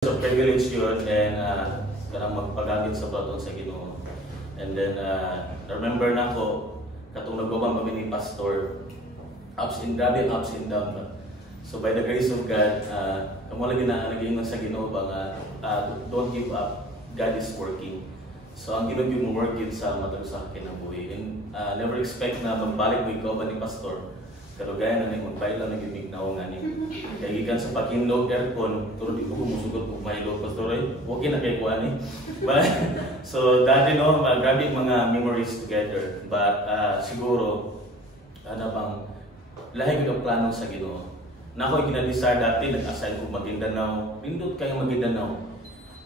So privilege yun, and kanang magpagamit sa baton sa Ginoo. And then remember na ko katong nagubang kami ni pastor, ups and down ba. So by the grace of God, kamo lagi na nagiingon sa Ginoo ba nga don't give up, God is working. So ang Ginoo yung work yun sa matag sa kinabuhi, and never expect na magbalik mo ikaw ba ni pastor. Pero gaya na nang magbayla na gimig na nga ni. Kaya gikan sa paghinlog aircon, turo di ko musugot kung mahilog pastor ay okay na kay kuan ni. But so dati no, grabe mga memories together. But siguro ano bang lahi ko plano sa Ginoo. Nako gina-desire dati nag-assign ko Maguindanao. Nindot kayo Maguindanao.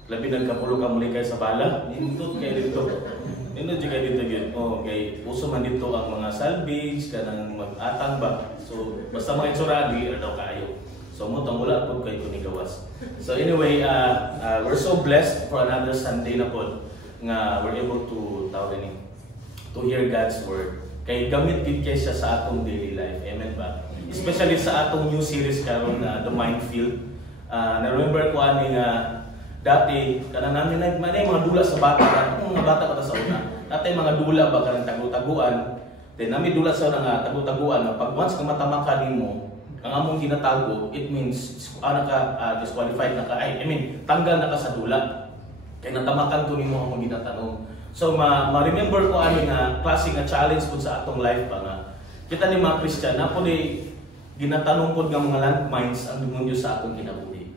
Labi nagkapulo ka muli kayo sa bala, nindot kayo dito. Nindot juga dito yun. Okay, uso man dito ang mga salvage, kanang mag-atang ba. So, basta mga itsuradi, daw kayo. So, mutang wala po kayo kunigawas. So anyway, we're so blessed for another Sunday na po nga we're able to hear God's Word. Kay gamit din kayo siya sa atong daily life. Amen ba? Especially sa atong new series karon na The Minefield. Na-remember ko ani nga dati, kanang namin manay mga dula sa bata, mga bata pa sa una. Dati mga dula ba kanang tagu-taguan. Then namin dula sa una nga tagu-taguan na pag once ka matamakan nimo, ang among ginatago, it means disqualified na ka. I mean, tanggal na ka sa dula. Kaya natamakan ko nimo among ginatanong. So ma-remember ko ani nga klase nga challenge pud sa atong life pa nga. Kita ni mga Christian na pud ginatanong pud nga mga landmines ang demonyo sa atong kinabuhi.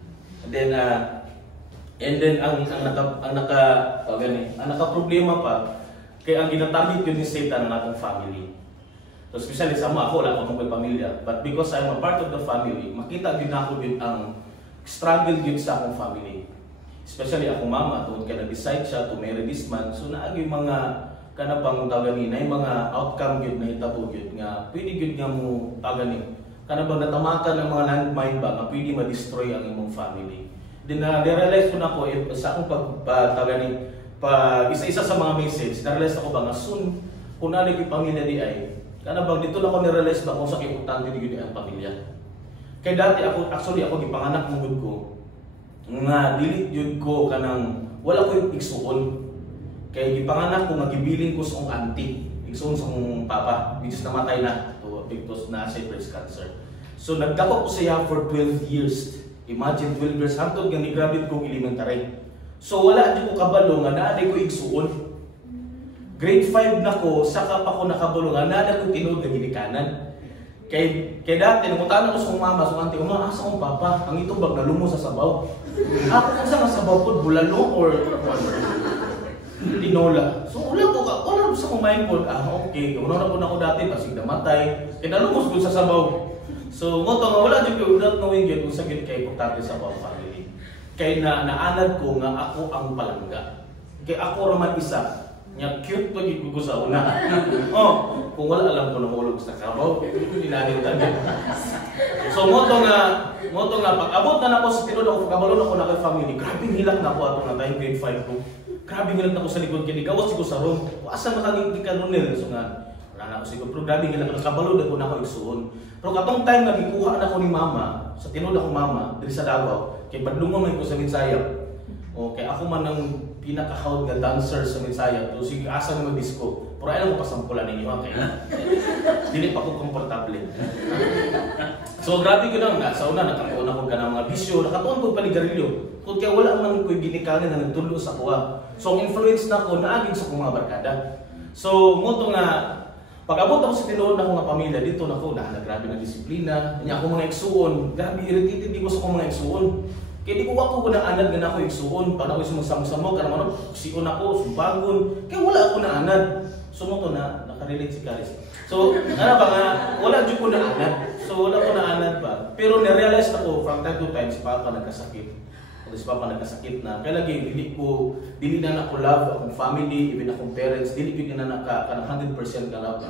And then ang naka problema pa kay ang ginatamit yun ni Satan ang atong family. So especially sa ako wala akong pamilya, but because I'm a part of the family, makita gyud nako gyud ang struggle gyud sa akong family. Especially ako mama tungod kay nag-decide siya to marry this man, so naagi mga kana bang tagani na mga outcome gyud na hitabo gyud nga pwede gyud nga mo tagani. Kana bang natamakan ng mga landmine ba nga pwede ma-destroy ang imong family. Then na-realize ko na ko sa akong pagtagani pag isa-isa sa mga message, na-realize ako ba nga soon kung nalig yung pamilya di ay kana bang dito na ako na-realize na kung sa importante di ang pamilya. Kaya dati ako gipanganak mong ko nga dili yun ko kanang wala ko yung igsuon. Kaya gipanganak ko nga gibilin ko sa akong auntie, igsuon sa akong papa, which is namatay na because na siya breast cancer. So nagdako ko siya for 12 years. Imagine 12 years hantod nga ni-graduate kong elementary. So wala di ko kabalo nga naa ko igsuon. Grade 5 na ko, saka pa ko nakabalo nga naa ko tinuod nga ginikanan. Kay dati nangutan ko sa mama, sa auntie, asa akong papa, ang itubag na lumo sa sabaw. Ako kung sa sabaw po bulalo or tinola. So wala ko sa kumain po. Okay, una na po na ako dati basig namatay. Kay nalumos ko sa sabaw. So, mo to nga wala jud ko not knowing yun kung sakit kay importante sa akong family. Kay naanad ko nga ako ang palangga. Kay ako raman isa, nya cute to gid ko sa una. Kung wala alam ko na hulog sa kabaw, kay ko dinali ta. So mo to nga pag abot na nako sa tinuod ako kabalo na ko na kay family. Grabe hilak na ko ato na time grade 5 ko. Grabe hilak na ko sa likod kay gawas ko sa room. Asa makaging kanunel so nga wala na ako siguro, pero grabe nga nakabalo na ko na ako igsuon. Pero katong time na gikuha na ko ni mama, sa tinuod ako mama, diri sa Davao, kay padlungon man ko sa Minsayap. Okay, ako man ang pinaka-hawd nga dancer sa Minsayap. So sige, asa na mag-disco. Pero ayaw ko pasampulan ninyo, okay? Dili pa ko komportable. So grabe ko na, sa una, nakatuon ako ka ng mga bisyo, nakatuon ko panigarilyo. Kung kaya wala man ko ginikanan na nagtulo sa kuha. So ang influence na ko, naagin sa kong mga barkada. So, muto nga, pag abot ako sa tinuod na akong nga pamilya, dito na ko, grabe na disiplina. Kanya ako mga igsuon, grabe irritated di ko sa akong mga igsuon. Kaya di ko ako na anad nga na ako igsuon, pag ako sumasamo-samo, ka naman siyon ako, sumbagon. Kaya wala ako na anad. So mo to na, nakarelate si Caris. So, ano ba nga, wala dyan ko na anad. So, wala ko na anad pa. Pero na-realize na ko, from time to time, si Papa nagkasakit. Si Papa nagkasakit na. Kaya lagi, dili na ako love akong family, even akong parents, dili na naka 100% ka love.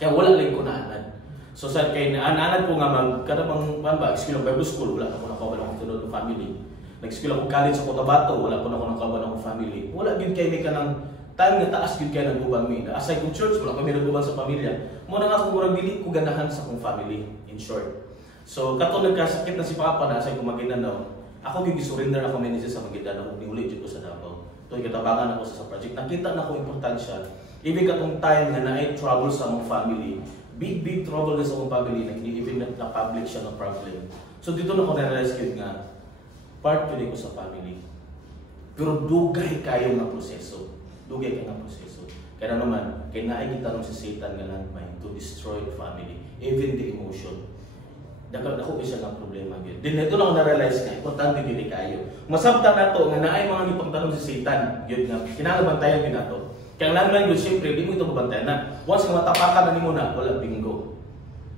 Kaya wala lang ko na anad. So sa kay naanad ko nga kada bang school of Bible school, wala ako nakabalo akong tunod ng family. Nag-school ako college sa Cotabato, wala ko nakabalo akong family. Wala gyud kay may kanang time nga taas gyud kay nagubang mi. Aside kong church, wala kami nagubang sa pamilya. Mo na nga ako murag dili ko ganahan sa akong family, in short. So kato nagkasakit na si Papa na sa akong Maguindanao. ako gi-surrender ako manager sa Maguindanao ug niuli jud ko sa Davao. Tuoy kitabangan ako sa project. Nakita na ko importansya. Even katong time nga naay trouble sa among family, big trouble na sa among family, even na public siya ng problem. So dito na ko na-realize yun nga, part ko sa family. Pero dugay kayo nga proseso. Dugay kayo nga proseso. Kaya naman, kaya naay gitanong si Satan nga landmine to destroy the family, even the emotion. Dako siya ng problema gyud. Din ito lang na-realize nga importante gyud kayo. Masabta nato nga naay mga gipangtanong si Satan gyud nga kinahanglan gyud nato. Kaya landmine gyud syempre di mo ito mabantayan na. Once nga matapakan na nimo na wala bingo.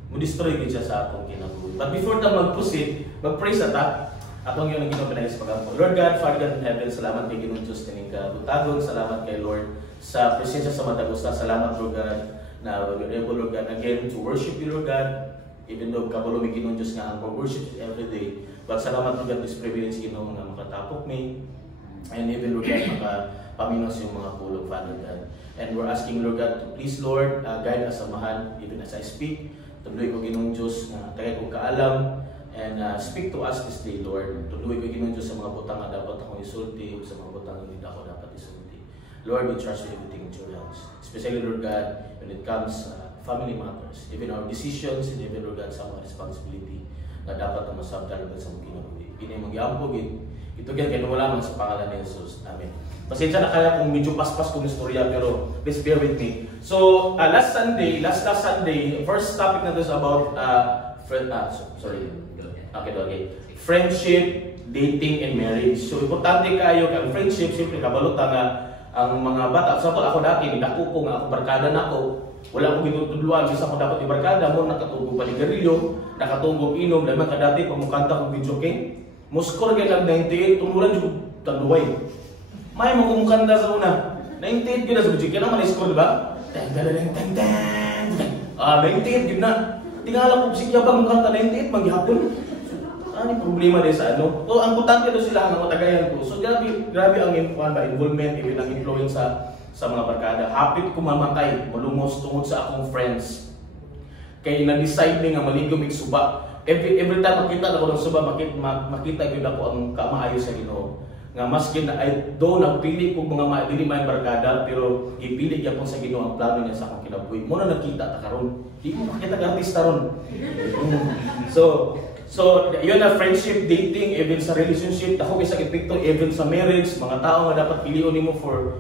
Mo destroy gyud siya sa atong kinabuhi. But before ta mag-proceed, mag-praise ata atong yung ginapinayos pag-ampo. Lord God, Father God in heaven, salamat kay Ginoong Diyos tining kabutagon, salamat kay Lord sa presensya sa Matagusta. Salamat Lord God na we're able Lord God again to worship you Lord God. Even though kabalo mi Ginoong Diyos nga ang worship every day. But salamat Lord God this privilege Ginoong nga makatapok mi. And even Lord God makapaminos yung mga pulong Father God. And we're asking Lord God to please Lord guide us samahan even as I speak. Tuloy ko Ginoong Diyos na tagay kong kaalam. And speak to us this day, Lord. Tuloy ko Ginoong Diyos sa mga butang na dapat akong isulti o sa mga butang na hindi ako dapat isulti. Lord, we trust everything in your hands. Especially, Lord God, when it comes family matters, even our decisions, and even, Lord God, sa mga responsibility na dapat na masabtan agad sa mga kinabuhi. Pinay mag-iampog, ito yan, kaya wala man sa pangalan ni Jesus. Amen. Pasensya na kaya kung medyo paspas kong istorya, pero please bear with me. So, last Sunday, first topic na is about friendship, dating, and marriage. So, importante kayo kang friendship, siyempre kabalota nga ang mga bata. Example, ako dati, nidako ko nga ako barkada na ako. Wala akong ginutudluan, isa ko dapat ibarkada mo, nakatunggo paligarilyo, nakatunggo inom, dahil man kadati, pamukanta kong video game. Muskor kay lang 98, tumulan yung tanduway. May mo kumukanta sa una. 98 yun na sa video game, naman na-score, diba? 98 yun na. Tingala ko siya bang kanta 98 maghapon. Ano problema din sa ano? O ang importante do sila ang matagayan ko. So grabe ang involvement even ang influence sa mga barkada. Hapit ko mamatay, malumos tungod sa akong friends. Kay na-decide ni nga maligo mig suba. Every time makita ako ng suba, makita gyud ako ang kamaayo sa Ginoo. Nga maski na do nagpili ko mga dili may barkada pero gipili gyapon sa Ginoo ang plano niya sa akong kinabuhi. Mo na nakita ta karon. Di mo makita ka artista ron. So yun na friendship, dating, even sa relationship, ako sa epekto even sa marriage, mga tao nga dapat pilion nimo for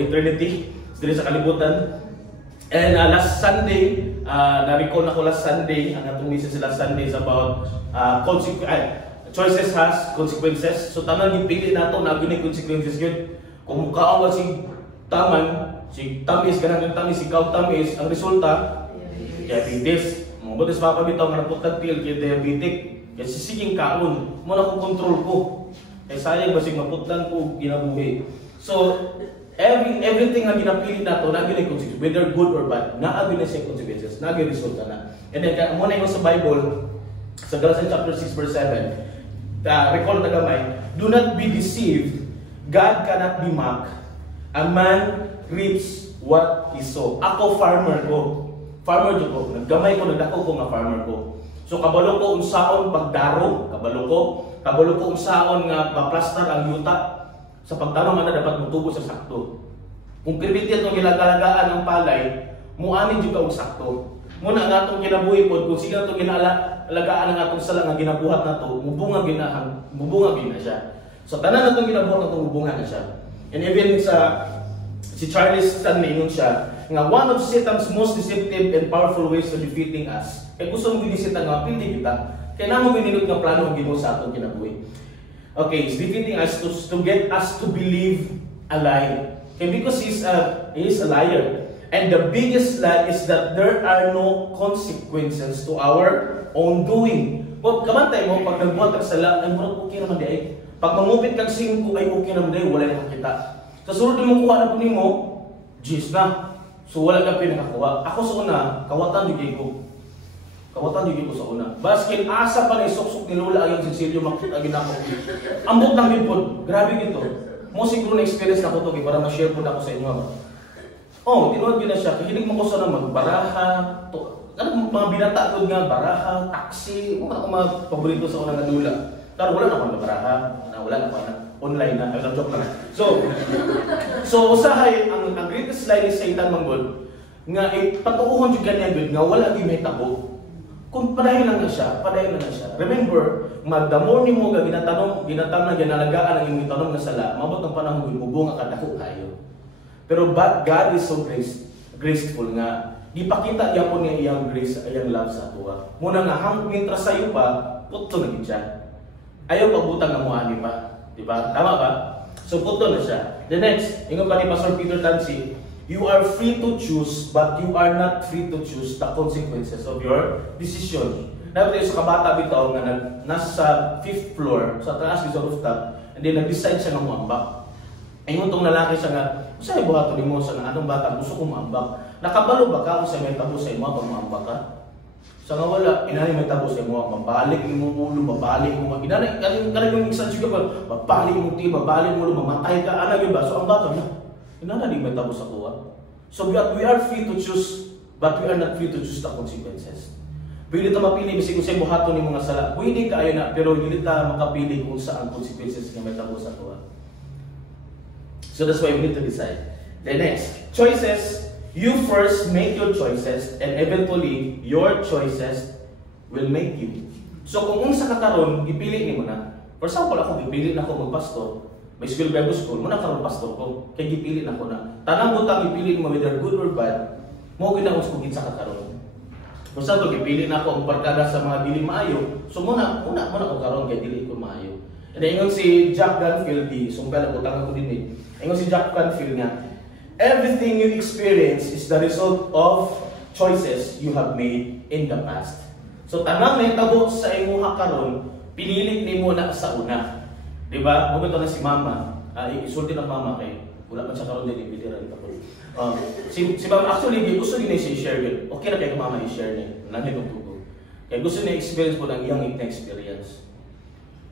eternity dili sa kalibutan. And last Sunday, na-recall na ko last Sunday, ang atong message last Sunday is about choices has consequences. So tanan gipili nato na gyud consequences gyud. Kung mukaon si Tamis kanang Tamis si Tamis, ang resulta diabetes. Mo botes mapabitaw nga naputag til kay diabetic. Kay sisiging kaon, mo na ko control ko. Kay sayang basig maputlan ko ginabuhi. So everything na ginapili nato na gyud consequences, whether good or bad, naa gyud siya consequences, naa gyud resulta na. And then mo na sa Bible sa Galatians chapter 6 verse 7. Recall na gamay, do not be deceived. God cannot be mocked. A man reaps what he sow. Ako farmer ko. Farmer ko. Naggamay ko, nagdako ko nga farmer ko. So kabalo ko unsaon pagdaro, kabalo ko unsaon nga maplastar ang yuta. Sa pagdaro man dapat motubo sa sakto. Kung permitir itong gilagalagaan ng palay, muanin jud ka og sakto. Muna nga itong kinabuhi po, kung sige itong ginalagaan ng atong sala nga ginabuhat na ito, mubunga gina siya. So tanan na itong ginabuhat na ito, mubunga na siya. And even si Charles Stanley nun siya, nga one of Satan's most deceptive and powerful ways to defeating us. Kaya gusto mong binisita nga, pili kita, kaya naman bininod ng plano ang ginawa sa atong kinabuhi. Okay, it's defeating us to get us to believe a lie. Okay, because he's a liar. And the biggest lie is that there are no consequences to our own doing. Well, kamantay mo, pag nagbuhat kag sala, ay murag okay naman di ay. Pag mangupit kag 5, ay okay naman di, wala na makita. Sa sunod mo kuha na po nimo, G's na. So wala ka pinakakuha. Ako sa una, kawatan di ko. Kawatan di ko sa una. Baskin, asa pa na isuksok ni Lola ang Cecilio, makita ginako. Ambot ng lipod, grabe gito. Mo siguro na experience na ko to, para ma-share po na ako sa inyo. Tinuod yun na siya. Kikinig mo ko sa na magbaraha. Mga binata ko nga, baraha, taxi. Mga paborito sa unang adula. Pero wala na akong nabaraha, wala na akong online na, ay joke lang. So usahay, ang greatest lie ni Satan manggod, nga patuuhon yung ganyan good, nga wala di may tabo. Kung padayon lang na siya, Remember, the more nimo ga ginatanong na ginalagaan ang imong tanong na sala, mabot ang panahon gud mubunga ka dako kayo. Pero but God is so graceful nga gipakita niya po niya iyang grace, iyang love sa atuwa. Muna nga mintra sayo pa, putto na gid siya. Ayaw pabutang nga muani pa, di ba? Tama ba? So putto na siya. The next, ingon pa ni Pastor Peter Tansi, you are free to choose, but you are not free to choose the consequences of your decision. Dapat tayo sa kabata bitaw nga nasa 5th floor, sa taas sa rooftop, and then nag-decide siya ng umambak. Ayun itong lalaki siya nga, saan buhato ni mo sa anong bata, gusto ko umambak. Nakabalo ba ka kung sa may tabo sa imo pag umambak ka? Sa nga wala, inani may tabo sa imo, mabalik mo ulo, mabalik mo, inani, kanang yung isang siya ko, mabalik mo ti, mabalik mo ulo, mamatay ka, ano yun ba? So ang bata na, inana di may tabo sa kuha. So we are free to choose, but we are not free to choose the consequences. Pwede ta mapili bisig kung sa buhaton ni mga sala. Pwede ka ayo na, pero hindi ta makapili kung saan consequences nga may tabo sa kuha. So that's why we need to decide. The next, choices. You first make your choices, and eventually your choices will make you. So kung unsa ka karon, ipili nimo na. For example, ako gipili na ako magpastor. May school Bible school, muna karon pastor ko. Kay gipili na ko na. Tanang butang ipili mo whether good or bad, mo ginaus ko kinsa ka karon. For example, gipili na ako ang barkada sa mga dili maayo. So muna ko karon kay dili ko maayo. And ingon si Jack Canfield di sumbala butang ako dinhi. Ingon si Jack Canfield nga, everything you experience is the result of choices you have made in the past. So tanang nahitabo sa imuha karon, pinilit nimo na sa una. Di ba? Momento na si mama, isulti ng mama kay wala pa siya karon din ibidira ito ko. Si mama actually gusto niya i-share yun. Okay na kay mama i-share niya. Nanay kong tugo. Kaya gusto niya experience po ng iyang experience.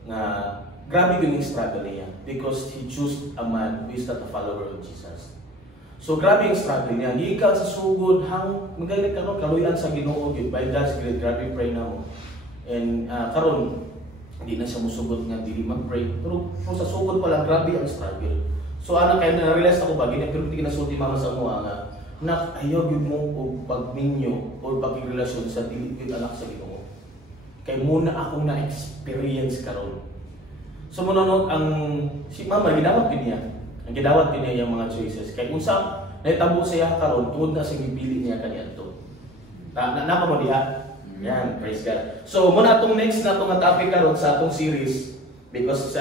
Na grabe yung struggle niya because he chose a man who is not a follower of Jesus. So grabe yung struggle niya. Hindi ka sa sugod, magaling ka ron, kaluyan sa Ginoo, by God's grace, grabe pray na mo. And karon hindi na siya musugod nga, hindi mag-pray. Pero kung sa sugod pa lang, grabe ang struggle. So kaya na-realize ako ba, pero hindi kinasulti mama sa mga nga, ayaw yun mo o pagminyo o pagkirelasyon sa diligid anak sa Ginoo. Kaya muna akong na-experience karon. So muna si mama, ginawat din niya. Ang gidawat din niya yung mga choices. Kaya kung saan naitabo siya karon, tuod na sa gipili niya kaniya ito. Naka mo diha? Yan, praise God. So muna itong next na itong topic karon sa itong series, because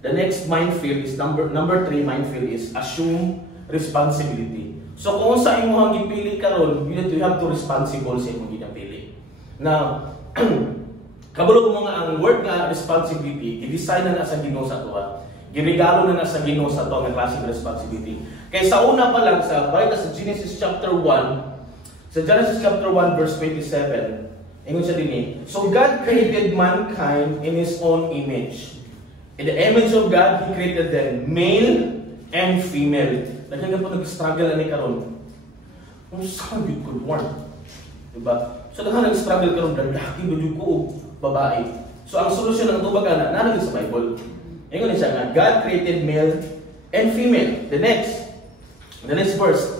the next minefield is number 3 minefield is assume responsibility. So kung sa imong gipili karon, you have to responsible sa imong ginapili. Now, kabalo mo nga ang word nga responsibility, i-design na sa Ginoo sa tuwa. Ginregalo na sa Ginoo sa tuwa nga klaseng responsibility. Kaya sa una pa lang sa Genesis chapter 1, sa Genesis chapter 1 verse 27, ingon siya din so God created mankind in His own image. In the image of God, He created them, male and female. Nagyan po nag-struggle ani karon. Kung saan yun ko Lord? Diba? So nag-struggle karon, lalaki ba yun ko babae? So ang solusyon ng tubaga na nanagin sa Bible. Ingon siya nga, God created male and female. The next verse.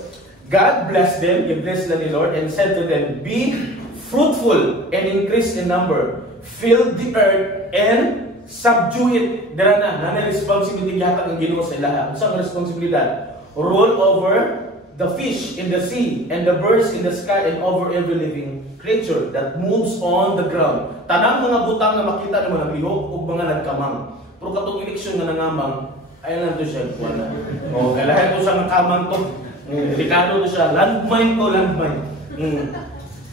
God blessed them, He blessed them the Lord, and said to them, be fruitful and increase in number, fill the earth and subdue it. Dara na responsibility yata ng Ginoo sa ilaha. Unsang responsibilidad? Rule over the fish in the sea and the birds in the sky and over every living creature that moves on the ground. Tanang mga butang na makita naman ang lihok ug mga nagkamang. Pero katong eleksyon nga nangamang, ayan na to siya. O, kalahin to sa kamang to. Ricardo to siya, landmine.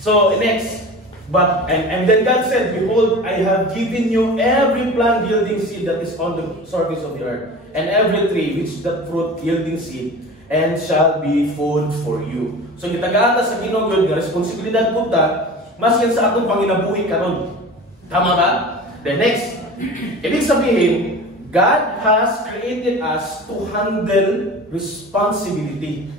So next, and then God said, behold, I have given you every plant yielding seed that is on the surface of the earth, and every tree which that fruit yielding seed, and shall be food for you. So gitagata sa Ginoo gyud nga responsibilidad po ta, mas yan sa atong panginabuhi karon. Tama ba? The next, ibig sabihin, God has created us to handle responsibility.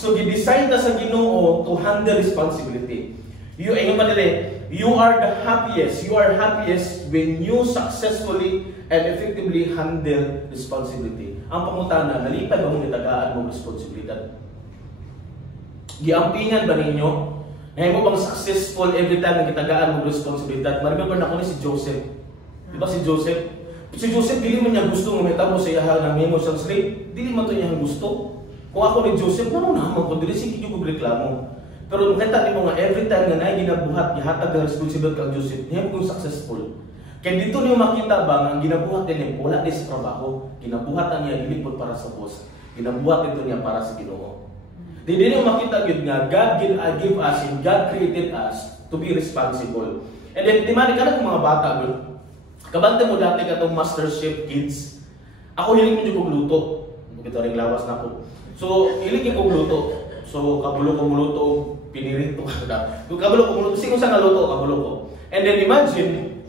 So, gidesign na sa Ginoo to handle responsibility. Yung pa nila, You are the happiest. You are happiest when you successfully and effectively handle responsibility. Ang pangutana, nalipay ba mong itagaan mong responsibilidad? Giampingan ba ninyo? Ngayon mo bang successful every time na itagaan mong responsibilidad? Remember na ko ni si Joseph. Di ba si Joseph? Si Joseph, dili man niya gusto ng metabo sa iya na memo siyang slave. Dili man to niya gusto. Kung ako ni Joseph, naman ko, dili sige yung reklamo. Pero nakita niyo nga, every time na naay ginabuhat, gihatag ang responsibility kang Joseph, niya kung successful. Kaya dito niyo makita ba, ang ginabuhat niya, wala din sa trabaho, ginabuhat niya, ilipot para sa boss. Ginabuhat ito niya para sa Ginoo. Di niyo makita yun nga, God give us and God created us to be responsible. And then, di man, ka ng mga bata, kabante mo dati ka itong master chef kids. Ako hiling mo kong luto. Ito rin lawas na ako. So, hiling kong luto. So, kabulo ko muluto, pinirito ka na. Kabulo ko muluto, sino sa naluto, kabulo ko. And then imagine,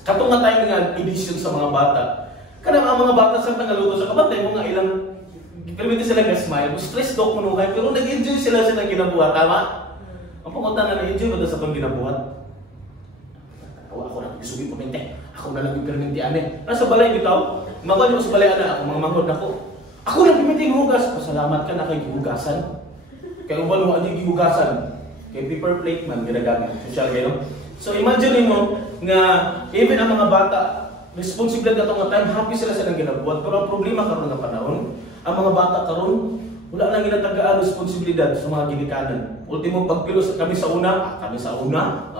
katong nga tayo nga edition sa mga bata. Kanang ang mga bata sa nagaluto sa kabantay mo nga ilang, permiti sila nga-smile, stress daw kunuhay, pero nag-enjoy sila sa ginabuhat, tama? Ang pangunta na nag-enjoy ba sa pang ginabuhat? Ako na isubi po mente. Ako na lang yung perminti ane. Nasa balay bitaw, makuha niyo sa balay ana, ako mga manghod na ko. Ako lang perminti hugas. Pasalamat ka na kay gihugasan. Kaya kung mo ang gihugasan, kay paper plate man ginagamit. Social kayo. So imagine mo nga even ang mga bata, responsible na itong time, happy sila sa nang ginabuhat. Pero ang problema karon nga panahon, ang mga bata karon wala nang ginatagaan responsibilidad sa mga ginikanan. Ultimo pagpilos kami sa una, kami sa una,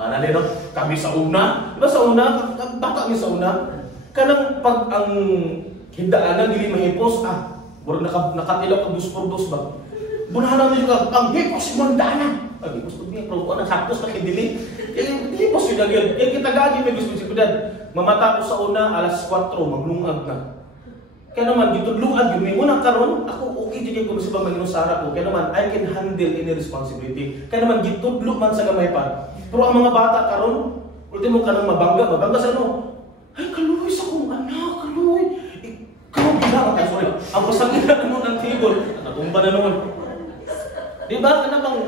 kami sa una, diba sa una, baka kami sa una. Kanang pag ang hindaanan dili mahipos, murag nakatilaw ka dos ba? Bunahan naman yung ang hipos mandana. Ang hipos ko niya, pero ano, saktos na kidili. Hipos yun agad. Kita gagi may responsibilidad. Mamata ko sa una, alas 4, maglungag na. Kaya naman, gitudluan yun. May unang karon, ako okay dyan kung sa Panginoon Sara ko. Kaya naman, I can handle any responsibility. Kaya naman, gitudlo man sa gamay pa. Pero ang mga bata karon, ultimo ka nang mabangga sa ano? Ay, kaluoy sa kong anak, kaluoy. Ikaw, sorry. Ang pasangin na naman ng table. Natumba na naman. Diba? Ano bang,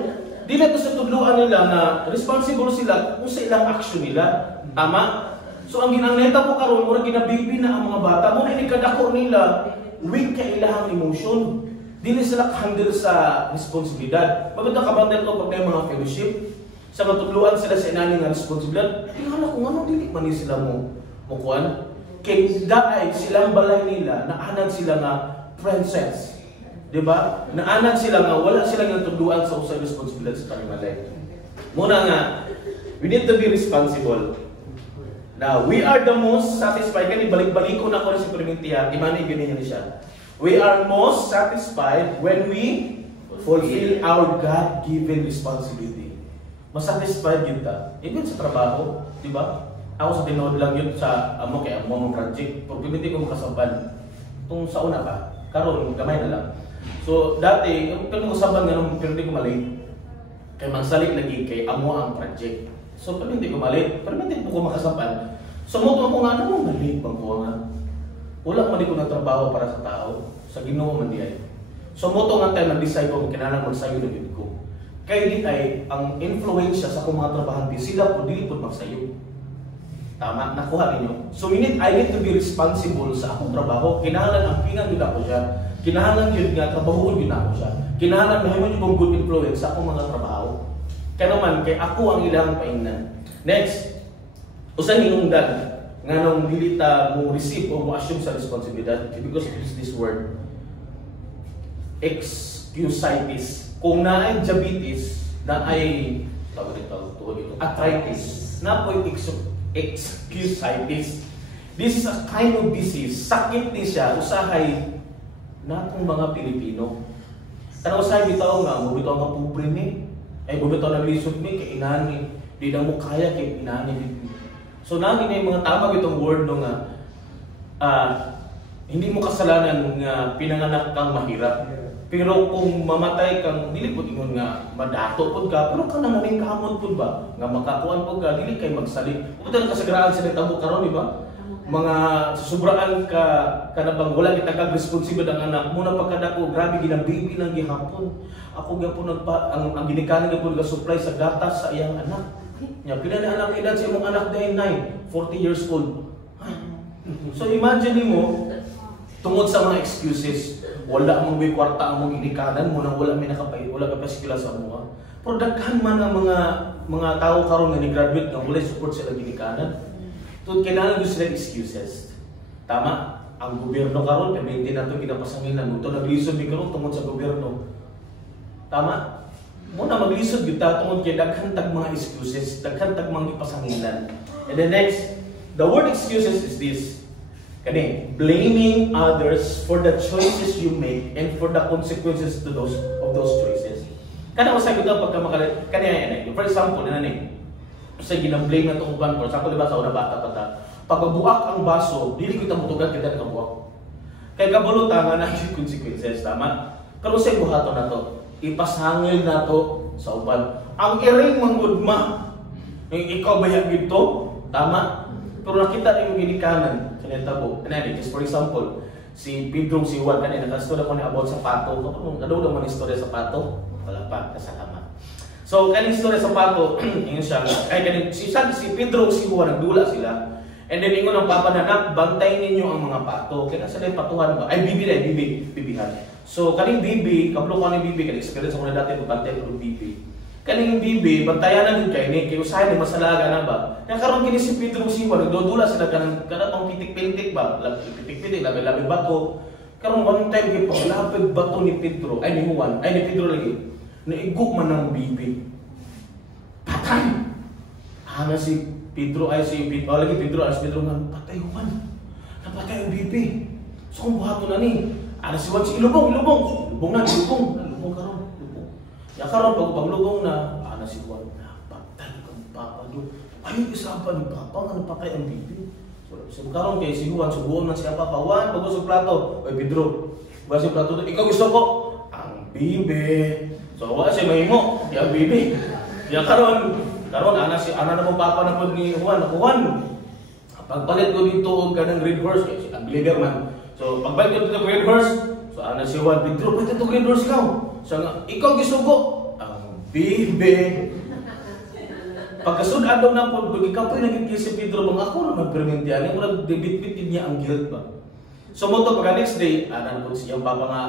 di na ito sa tudluan nila na responsible sila kung sa ilang action nila. Tama? So ang ginangneta po karon, mura ginabibi na ang mga bata, muna inikadako nila, weak ka ilahang emotion. Dili sila handle sa responsibilidad. Bakit nakabantay ito pag may mga fellowship? Sa matudluan sila sa inani nga responsibilidad, tingala kung ano, dili man sila mo mukuan. Kaya daay silang balay nila, naanad sila nga princess. Diba? Naanad sila nga, wala sila nga tudluan sa usay responsibilidad sa panimalay. Muna nga, we need to be responsible. Now, we are the most satisfied. Kaya balik-balik ko na ko si Primitiya. Imani ganyan niya siya. We are most satisfied when we fulfill our God-given responsibility. Mas satisfied yun ta. Even sa trabaho, di ba? Ako sa tinood lang yun sa amo kay amo project. Pero piniti ko makasaban. Kung sa una pa, karon gamay na lang. So, dati, kung usapan nga nung piniti ko mali, kay magsalik lagi kay amo ang project. So, pag hindi ko mali, pero hindi po ko makasapan. So, mo ko nga, ano mali bang ko nga? Wala man ko ng trabaho para sa tao. Sa Ginoo man diay. So, mo nga tayo nag-decide ko kinahanglan magsayo na gid ko. Kaya di ay, ang influensya sa akong mga trabahante, sila po dili po magsayo. Tama, nakuha ninyo. So, I need to be responsible sa akong trabaho. Kinahanglan ang pingan yun ako siya. Kinahanglan yun nga, trabaho yun ako siya. Kinahanglan mahimon yung good influence sa akong mga trabaho. Kaya naman, kay ako ang ilang paingnan. Next, usay hinungdan nga nung dili ta mo receive o mo assume sa responsibilidad because it is this word. Excusitis. Kung naay diabetes, naay arthritis, na po excusitis. This is a kind of disease. Sakit ni siya, usahay natong mga Pilipino. Kana usahay bitaw nga, mo bitaw nga pobre ni. Ay bumitaw na lisod ni kay inani, di na mo kaya kay inani. So nami na yung mga tama itong word no nga hindi mo kasalanan nga pinanganak kang mahirap. Pero kung mamatay kang dili pud ingon nga madato pud ka, pero ka naman ning kahamon pud ba nga makakuan pud ka dili kay magsalig. Pud kasagraan sa tabo karon di ba? Mga susubraan ka kanabang wala gitagag responsible ang anak mo na pagkadako grabe ginabibi lang gihapon. Ako gyapon ang ginikanan gyapon ga supply sa gatas sa iyang anak. Nya pila na anak edad sa imong anak day 9, 40 years old. So imagine mo tungod sa mga excuses, wala mong may kwarta ang mong inikanan mo nang wala may nakapay, wala ka pa skila sa mga. Pero daghan man ang mga tao karon nga ni graduate nga wala support sila ginikanan. Tungod kinahanglan gyud sila excuses. Tama, ang gobyerno karon permente nato ginapasangilan mo to naglisod ni karon tungod sa gobyerno. Tama? Muna maglisod gyud ta tungod kay daghan tag mga excuses, daghan tag mga ipasangilan. And the next, the word excuses is this. Kani, blaming others for the choices you make and for the consequences to those choices. Kana usay gyud pagka makalit kani yan. For example, nani. Sa gina-blame na tong uban for example, diba sa una bata pa ta. Pag buak ang baso, dili kita mutugan kita ka buak. Kay kabulutan nga na consequences, tama? Pero sa buhaton na to, ipasangil na to sa uban. Ang iring manggudma, ikaw bayag dito, tama? Pero nakita rin yung ginikanan, kanitabo. Kanani, just for example, si Pedro, si Juan, kanina, nakastorya ko na about sa pato. Ano naman istorya sa pato? Wala pa, kasalamat. So, kaning istorya sa pato, yun siya, ay kaning, si Pedro, si Juan, nagdula sila. And then, ingon ang papa na, nak, bantayin ninyo ang mga pato. Kaya nasa na yung patuhan ba? Ay, bibihan. So, kaning bibi, kaplo ko kaning bibi, kaning experience ako na dati, magbantay ko ng bibi. Kaning bibi, bantayan na din kayo, kaya usahin, masalaga na ba? Kaya karoon kini si Pedro si Juan, nagdudula sila kanang pitik-pitik ba? Pitik-pitik, labi-labi bato. Karoon one time, kaya paglapig bato ni Pedro, ay ni Juan, ay ni Pedro lagi, naiguk man ng bibi. Patay! Hanga si Pedro, ay si Pedro, lagi Pedro, ay si Pedro nga, patay Juan. Napatay ang bibi. So kung buhato na ni, ano si Juan, si ilubong karon. Ya karon paglubong na, ana si Juan, napatay kang papa do. Ay isapan ni papa nga napatay ang bibi. So karon kay si Juan, subuon man siya papa, Juan, pagusog plato. Oy Pedro, wala si plato, ikaw gusto ko ang bibi. So wala siya mahimo, ang bibi. Ya karon ana na mo papa na pud ni Juan, pagpalit ko dito og kanang red horse kay ang leader man. So pagbalik ko dito red horse, so ana si Juan, Pedro, pwede to red horse ka. So nga, ikaw gisugo ang bibi. Pagkasud adlaw na po, pag ikaw po'y naging si Pedro, mga ako na magpermentian, yung nag-debit-bit niya ang guilt ba? So mo to pagka next day, anan po siyang papa nga,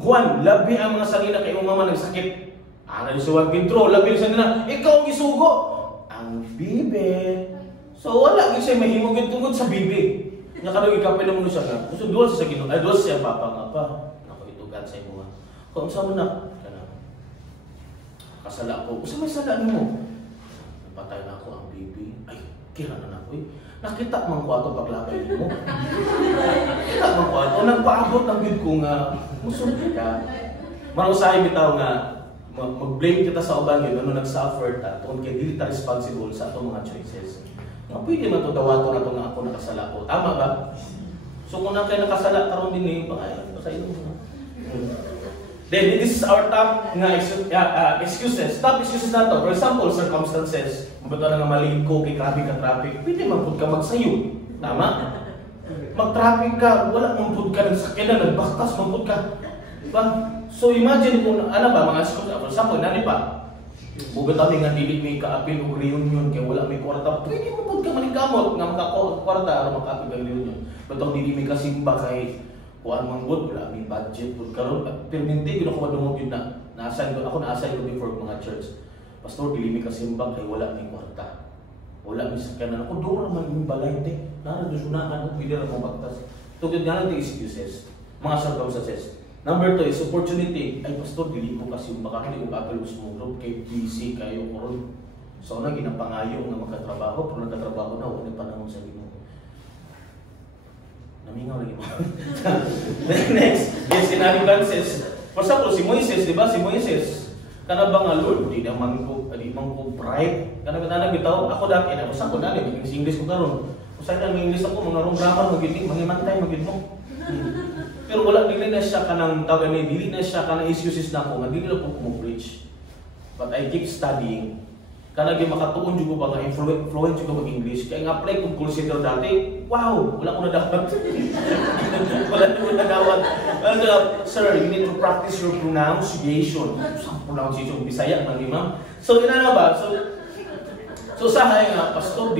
Juan, labi ang mga sanina kay mama nagsakit. Anan si Juan, Pedro, labi ang sanina, ikaw gisugo ang bibi. So wala gyud siya mahimog tungod sa bibi. Nya kadto ikapay na mo siya nga. So duol sa Ginoo, ay duol siya papa nga pa. Nako itugan sa imo. Kung sa mo na kana. Kasala ko. Usa may sala nimo? Patay na ako ang bibi. Ay, kira na ako eh. Nakita man ko ato paglapay nimo. Nakita man ko ato nagpaabot ang gid ko nga musud ka. Manusahay bitaw nga mag-blame kita sa uban yun, ano nag-suffer ta, kung kaya dili ta responsible sa atong mga choices. Nga pwede man ito dawato na ito nga ako nakasala ko. Tama ba? So kung na kayo nakasala, karoon din eh, baka yun, baka yun. Then this is our top excuses. Top excuses na to. For example, circumstances. Mabuto na nga maliit ko, kay grabe ka traffic. Pwede mampud ka magsayo. Tama? Mag-traffic ka, wala mampud ka, nagsakyan na, nagbaktas, mampud ka. Diba? So imagine kung ano ba, mga excuses. For example, nani pa? Bugatabi nga dili may kaapil o reunion kaya wala may kwarta. Pwede mo pud ka manikamot nga makakwarta o makapil ang reunion. Batong dili may kasimba kay kuan manggod wala may budget pud karon. Permente gyud ako madungog yun na naasan ko ako naasan ko before mga church. Pastor dili may kasimba kay wala may kwarta. Wala may sakyanan ako do naman yung balay te. Nara dusunan ko pwede ra mo bagtas. Tugod nga lang excuses. Mga circumstances. Number 2 is opportunity. Ay, pastor, dili ko kasi baka hindi ko kapil sa mga group kay busy kayo koron. So, na ginapangayo nga magkatrabaho, pero nagkatrabaho na, wala panahon sa Ginoo. Namingaw lagi mo. Next, yes, inadvances. For example, si Moises, di ba? Si Moises, kana ba nga Lord, di man ko pride. Kana ba bitaw? Ako dati, ako sa ko dati, English ko karon. Kung saan ang English ako, mga grammar, magimantay, magid mo. Pero wala dili na siya kanang tawag ni dili na siya kanang excuses na ko nga dili lang ko mo-preach. But I keep studying. Kana gyud makatuon jud ko ba nga fluent jud ko mag-English. Kaya nga apply kung call center dati, wow, wala ko na dapat. Wala ko na dapat. Sir, you need to practice your pronunciation. Sa pronunciation Bisaya man ni ma'am. So ina na ba? So usahay nga, pastor,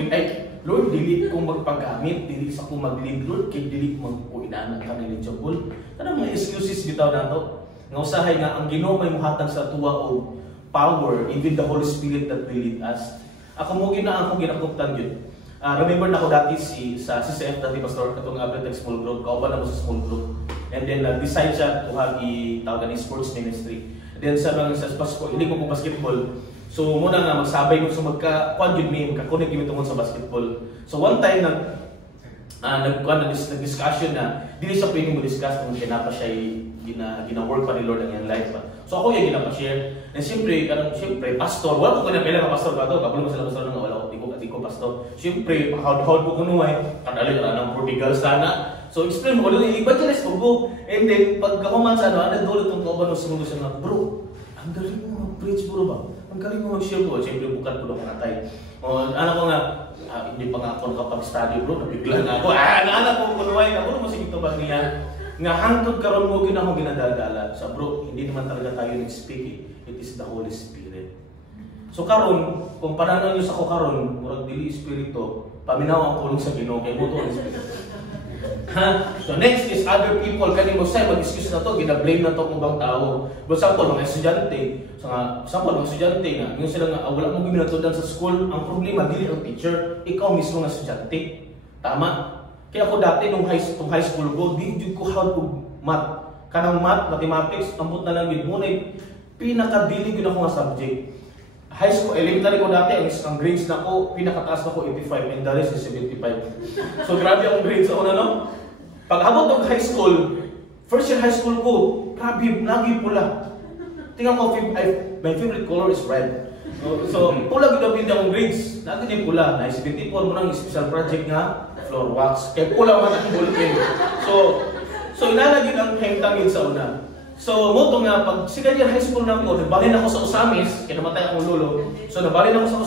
Lord, dili kong magpagamit, dili sa kong mag-lead, Lord, kay dili mag-uinaan kami ni Chapul. Ano mga excuses bitaw na to? Nga usahay nga, ang Ginoo may muhatag sa tuwa o power, even the Holy Spirit that will lead us. Ako mo akong ginakuptan yun. Remember na ako dati si CF dati pastor, katong Abretech Small Group, kauban na mo sa small group. And then decide siya to have tawagan ni sports ministry. And then sa Pasko, hindi ko po basketball. So muna nga magsabay ko sa magka-connect yun tungkol sa basketball. So one time nag-discussion na dili siya pwedeng mo-discuss kung kinapa siya gina-work pa ni Lord ang iyang life pa. So ako yung ginapa-share. And siyempre, pastor, wala ko kailan ka pastor ba ito? Kapag mo sila pastor nga wala ko pastor. Siyempre, hawd ko kunuhay, kadali ka ng prodigal sana. So explain mo ko doon, evangelist ko go. And then, pagkakuman sa nagdulot ng kauban mo siya nga, bro, ang galing mo mag-preach bro ba? Ang galing mo mag-share ko. Siyempre, bukat ko doon kanatay. Anak ko nga, hindi pa nga ako nakapag-study bro, nabigla na ako. Anak ko, kunuhay ka, bro, masig ito ba niya? Nga hangtod karon mo ginahong ginadadala. So bro, hindi naman talaga tayo nag-speak. It is the Holy Spirit. So karon, kung pananon nyo sa ko karon, murag dili espiritu, paminaw ang tulong sa Ginoo kay mo to ang espiritu. So next is other people. Kani mo say mag-excuse na to, gina-blame na to kung bang tao. For example, mga estudyante. So nga, mga estudyante nga, yung sila nga, wala mong ginatudan sa school, ang problema dili ang teacher, ikaw mismo nga estudyante. Tama? Kaya ako dati nung high school ko, di ko how to math. Kanang math, mathematics, ambot na lang yun. Muna pinakadili ko na ako nga subject. High school, elementary ko dati, ang grades na ko, pinakataas na ko 85 and the rest is 75. So grabe ang grades ako na no? Pag abot ng high school, first year high school ko, grabe, lagi pula. Tingnan ko, my favorite color is red. So pula gudapin akong grades. Natin yung pula, na 74 mo ng special project nga, floor wax. Kaya pula man ang bulletin. So inalagin ang hengtangin sa una. So moto nga, pag second year high school na ko, nabalin ako sa Usamis, kaya namatay akong lolo. So nabalin ako sa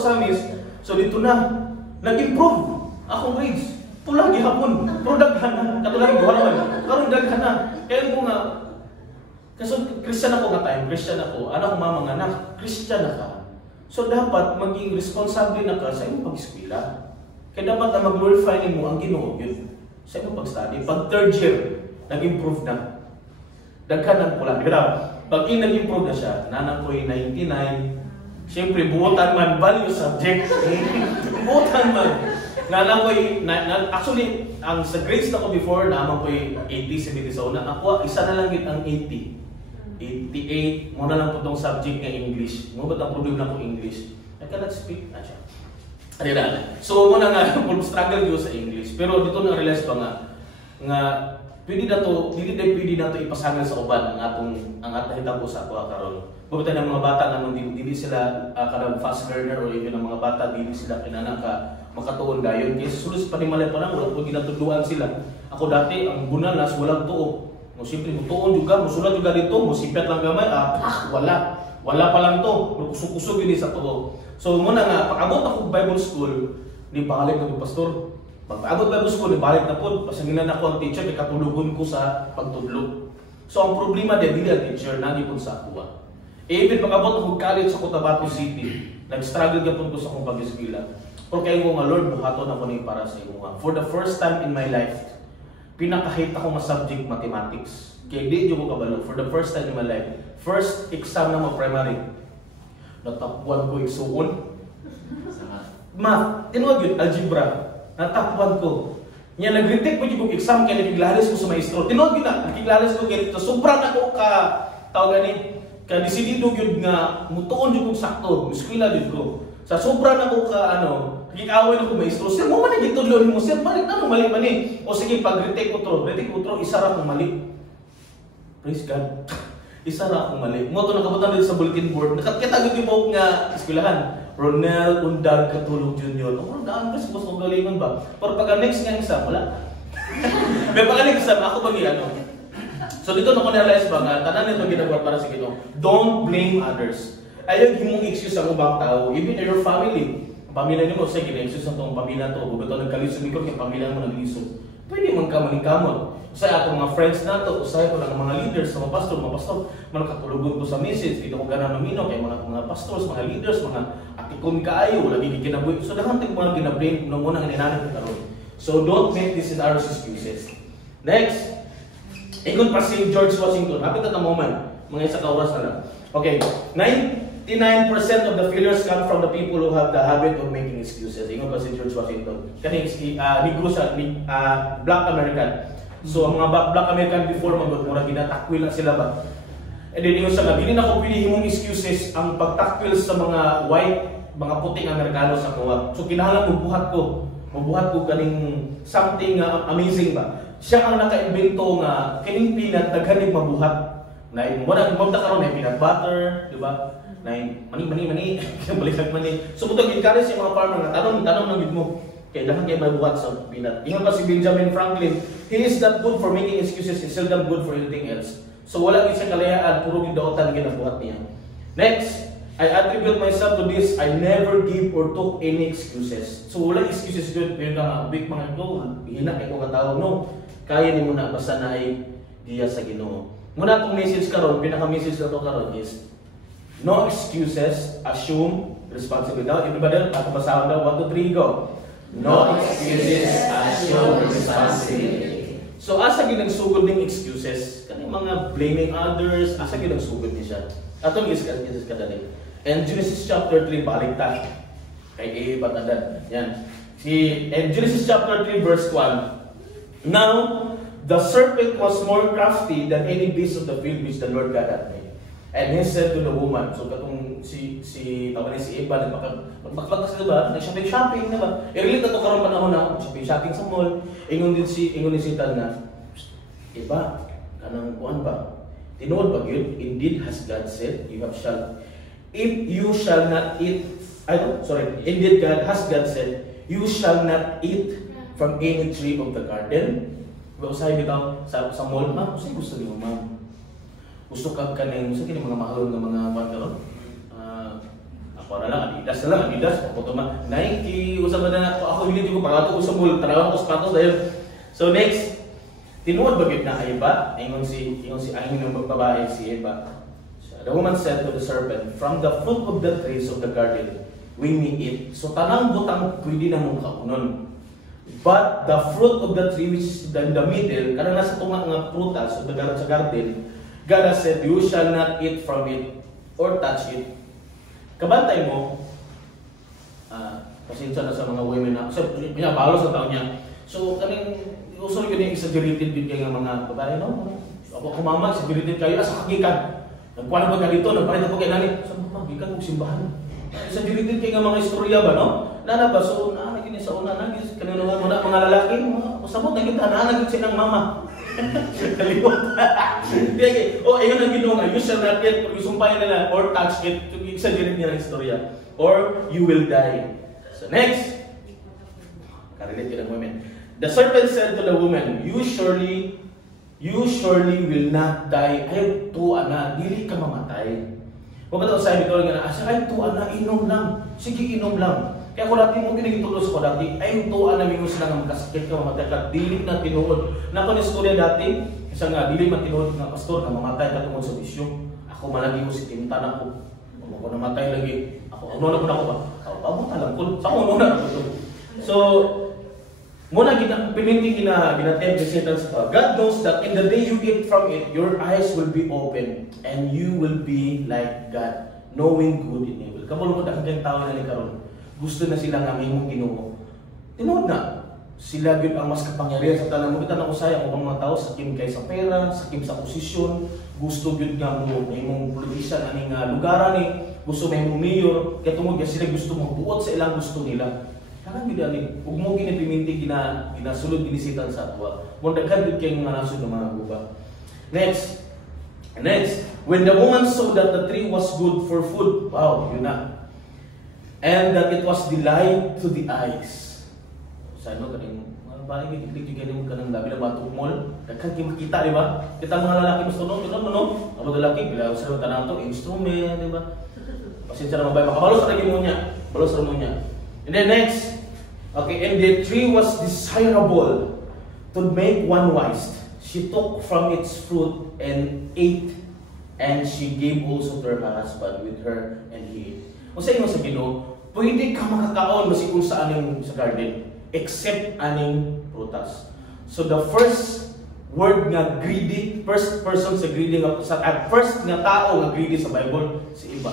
Usamis, so dito na, nag-improve akong grades. Pula gihapon, pero daghan na, katulad yung buwan naman, karon daghan na. Kaya ko nga, kasi Christian ako nga time, Christian ako, anak ko mamang anak, Christian na ka. So dapat maging responsable na ka sa iyong pag-eskwela. Kaya dapat na mag-glorify mo ang Ginoo yun sa iyong pag-study. Pag third year, nag-improve na. Daghan ng pula. Pag nag-improve na siya, nanang ko'y 99, siyempre buotan man, value subject. Buotan man. Nanang ko'y, actually, ang sa grades na ko before, naman ko'y 80, 70 sa una. Ako, isa na lang yun ang 80. 88, muna lang po itong subject ng English. Mo ba't ang problem na ko English? I cannot speak na siya. So muna nga, struggle ko sa English. Pero dito na-realize pa nga pwede na to ipasangan sa uban ang atong hitabo sa ako karon. Pagkatapos ng mga bata nga hindi sila kanang fast learner or even ang mga bata hindi sila kinanaka makatuon dayon. Kaya sulod sa panimalay pa lang wala ko ginatuduan sila. Ako dati ang bunanas walang tuo. Mo simple mo tuon juga, mo sulat juga dito, mo sipet lang gamay wala pa lang to. Kusog-kusog ini sa tuo. So muna nga pag-abot ako Bible school, ni balik na pastor. Pag-abot Bible school, balik na po, pasanginan ako ang teacher, kaya katulugon ko sa pagtudlo. So ang problema din, hindi ang teacher, nagi po sa akuha. Even pag-abot ako college sa Cotabato City, nag-struggle ka po ko sa akong pag-eskwela. Pero kayo nga, Lord, buhaton ako na para sa iyo. For the first time in my life, pinakahit ako nga subject mathematics. Kaya di ko kabalo, for the first time in my life, first exam na mo primary, natapuan ko isuon. Math, tinuwag yun, algebra. Natapuan ko. Niya nag-retake ko yung exam kaya nakiglalis ko sa maestro. Tinood yun na, nakiglalis ko kaya sobrang ako tawag gani, ka-desidido yun nga, mutuon yun kong sakto, eskwela yun ko. Sa sobrang ako nakikawin ako maestro, sir, mo man nagitudlo mo, sir, mali mali. O sige, pag-retake ko tro, isa ra akong mali. Praise God. Isa ra akong mali. Mo ito nakabutan dito sa bulletin board, nakatagod yung buhok nga eskwelahan. Ronel Undar Katulog Jr. Ano daan ba sa kung galingon ba? Pero pag next nga exam, wala. Pero pag next exam, ako bang ano? So dito na ko na-realize ba nga, tanan nito ginagawa para sa Ginoo. Don't blame others. Ayaw himong excuse ang ubang tao, even in your family. Ang pamilya niyo mo, sige, na-excuse ang itong pamilya to. Kung ito nagkalisod ikot, yung pamilya mo naglisod. Pwede man ka maningkamot. Usay atong mga friends na to, usay ko ng mga leaders, mga pastor, makatulugon ko sa message. Dito ko gana mamino kay mga pastors, mga leaders, mga praktikon kaayo, lagi gikinabuhi. So daghang tayong mga ginablame nung unang inananag na karon. So don't make this in our excuses. Next, ingon pa si George Washington. Hapit na moment, mga isa ka oras na lang. Okay, 99% of the failures come from the people who have the habit of making excuses. Ingon pa si George Washington. Kani negro siya, black American. So ang mga black American before mura ginatakwil na sila ba? And then yung sa hindi na ko pinihimong excuses ang pagtakwil sa mga white, mga puting Amerikano sa kuha. So kinahanglan mabuhat ko kaning something amazing ba. Siya ang naka-invento nga kining peanut daghan mabuhat. Na mo na karon na peanut butter, di ba? Na mani balikan mani. So butang encourage yung mga farmer nga tanong nang gid mo. Kaya dahil kayo mabuhat sa peanut. Ingon pa si Benjamin Franklin, he is not good for making excuses, he's seldom good for anything else. So wala gid siya kalayaan, puro gidaotan ginabuhat niya. Next, I attribute myself to this, I never give or took any excuses. So wala excuses good, pero ka big mga ito, hina kay ko katawag no. Kaya ni mo na basta na ay diya sa Ginoo. Muna itong message karon, pinaka-message na ito karon is no excuses, assume responsibility. Everybody, ako basahan daw, 1, 2, 3, go. No excuses, assume responsibility. So asa ginagsugod ning excuses? Kani mga blaming others, asa ginagsugod ni siya? Atong is kadali. And Genesis chapter 3 balik ta. Kay batadan. Yan. In Genesis chapter 3 verse 1. Now the serpent was more crafty than any beast of the field which the Lord God had made. And he said to the woman, so katong si Eva magbaklak sila ba? Nag-shopping na ba? I-relate na to karon panahon na shopping sa mall. Ingon ni Satan na, Eva, kanang kuan ba? Tinuod ba yun? Indeed has God said, if you shall not eat, indeed God said, you shall not eat from any tree of the garden. Usahay bitaw sa mall, ma'am, usay gusto niyo, ma'am. Gusto ka kaning sa kini mga mahalon nga mga kuan karon? Ako na lang Adidas, ako to ma Nike, usab na ako hindi ko parato ko sa mall, tanaw ko sapatos dahil. So next, tinuod ba gid na Eva? Ingon si ng babae si Eva. The woman said to the serpent, from the fruit of the trees of the garden we may eat. So tanang butang pwede na mong kaunon. But the fruit of the tree which is in the middle, kanang nasa tunga nga prutas of the garden, God has said, you shall not eat from it or touch it. Kabantay mo, pasensya na sa mga women na, so, binabalos sa taon niya. So, kaming, uso yun yung exaggerated din kayo ng mga babae, no? Ako kumama, exaggerated kayo, sa kagikan. Nagkuhan ba ka dito, nagparito po kay nani. Sa mga, gikan mo simbahan. Exaggerated kayo ng mga istorya ba, no? Nana ba, so, naanagin sa una, kanunuhan mo na, mga lalaki, masabot na kita, naanagin silang mama. Kalimot. Ayun ang ginawa, you shall not eat, sumpahin nila, or touch it, to exaggerate niya ng istorya. Or, you will die. So next, karelate yun ang women. The serpent said to the woman, you surely will not die. Ayaw tuwa na, dili ka mamatay. Huwag ka daw sabi ko nga na, ay tuwa na, inom lang. Sige, inom lang. Kaya kung dati mo pinagitulos ko dati, ay tuwa na mingo sila nga makasakit ka, mamatay ka, dili na tinuod. Nako ni istorya dati, isa nga, dili man tinuod nga pastor, na mamatay ka tungkol sa bisyo. Ako malagi ko si Tintan ako. Ako namatay lagi. Ako na ba? Ako talang ko. Sa ako na ako. So, muna pininti ginatempt ni Satan sa God knows that in the day you eat from it, your eyes will be open and you will be like God, knowing good and evil. Kapag mo kang tao na ni karon, gusto na sila nga mimong Ginoo. Tinuod na. Sila gyud ang mas kapangyarihan sa tanan mo. Kita na usaya ang mga tao sakim kay sa pera, sakim sa posisyon, gusto gyud nga mo imong politician aning lugar ni, gusto may imong mayor, kaya tungod nga sila gusto mo buot sa ilang gusto nila. Kanang gid ani, ug mo ginipiminti ginasulod ginisitan sa atwa. Mo daghan gid kay mga nasod ng mga guba. Next, when the woman saw that the tree was good for food, wow, yun na. And that it was delight to the eyes. Sa ano kaning balik gid mo kanang labi na batok mall, daghan kay makita di ba? Kita mga lalaki mas tunog, no? Ang lalaki bila sa tanan to instrument, di ba? Pasensya na mabay makabalos ra gyud mo niya. Balos ra mo niya. And then next, okay, and the tree was desirable to make one wise. She took from its fruit and ate, and she gave also to her husband with her, and he ate. Kung sa inyo sa Ginoo, pwede ka makakaon basi kung sa aning sa garden except aning prutas. So the first word nga greedy, first person sa greedy nga first nga tao nga greedy sa Bible si Eva.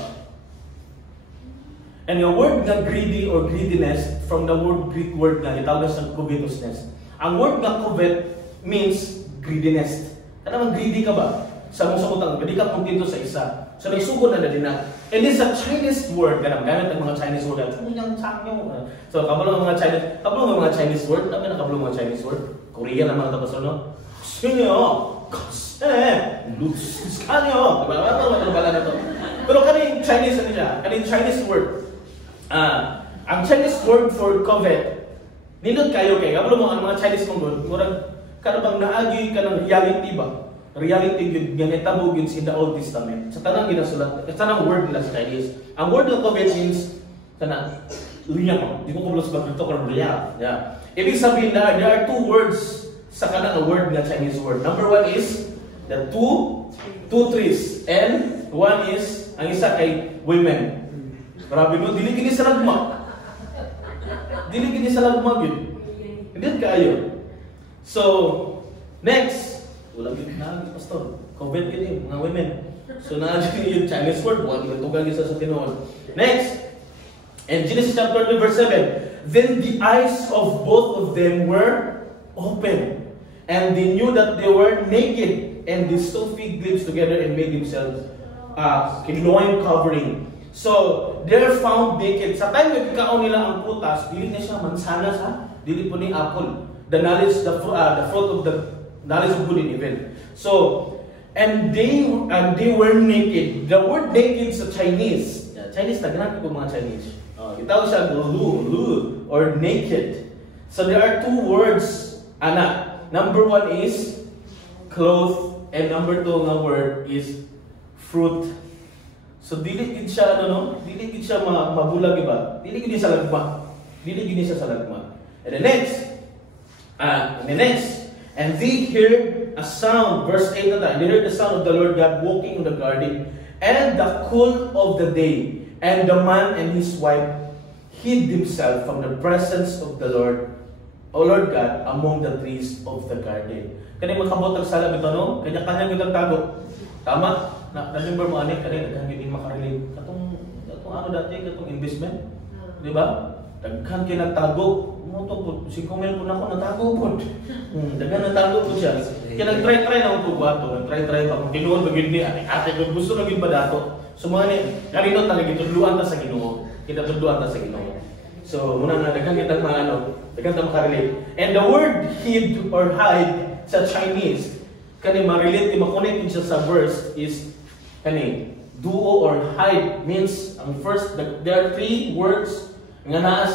And the word nga greedy or greediness from the Greek word nga itawag sa covetousness. Ang word nga covet means greediness. Kana man greedy ka ba? Sa mong samutang, hindi ka kontento sa isa. So nagsugod na din na. And it's a Chinese word, ganang gamit ang mga Chinese word. So kabalo ng mga Chinese word, namin na kabalo ng mga Chinese word. Korean ang mga tapos no. Sinyo, kasi, lusis ka nyo. Pero kaning Chinese ano siya? Kaning Chinese word. Ang Chinese word for covet, nindot kayo kay kabalo mo ang mga Chinese mong word, murag karabang naagi ka ng reality ba? Reality yun, ganitabo yun in the Old Testament. Sa tanang ginasulat, sa tanang word nila sa Chinese. Ang word ng covet means, sana, liyang, di ko kublos ba dito kung liyang. Yeah. Ibig sabihin na, there are two words sa kanang word na Chinese word. Number one is, the two trees. And one is, ang isa kay women. Grabe mo, dili gini sa lagma. Dili gini sa lagma yun. Hindi kayo. So, next, wala gini na, pastor. Covet gini, mga women. So, na-adjust yung Chinese word. Huwag tugang isa sa tinuod. Next, in Genesis chapter 2, verse 7, then the eyes of both of them were open, and they knew that they were naked, and they sewed fig leaves together and made themselves a loin covering. So, they're found naked. Sa time na kikaon nila ang prutas, dili na siya mansanas ha? Dili po ni apple. The knowledge, the fruit of the knowledge of good and evil. So, and they were naked. The word naked sa Chinese, Chinese tagnat ko mga Chinese. Itawag siya lu or naked. So there are two words, ana. Number one is cloth, and number two nga word is fruit. So dili gid siya dili gid siya mabulag iba. Dili gid siya lagma. Dili gid siya sa lagma. And the next, and they heard a sound, verse 8 na tayo, they heard the sound of the Lord God walking in the garden, and the cool of the day, and the man and his wife hid themselves from the presence of the Lord, O Lord God, among the trees of the garden. Kani makabot ang sala bitaw no? Kanya-kanya gyud tago. Tama? Na-remember mo ani kani daghan gyud makarelate. Katong ano dati katong investment, di ba? Daghan kay nagtago. Mo to 5 mil po na ako natago po. Daghan natago po siya. Kaya nag-try na ako buhato, nag-try pa kung tinuod ba gyud ni ate kung gusto na gyud ba dato. So mga ni kanino talaga gitudluan ta sa Ginoo. Kita tudluan ta sa Ginoo. So muna na daghan kita mga daghan ta makarelate. And the word hid or hide sa Chinese kani ma-relate ma-connect siya sa verse is kani duo or hide means ang first there are three words nga naa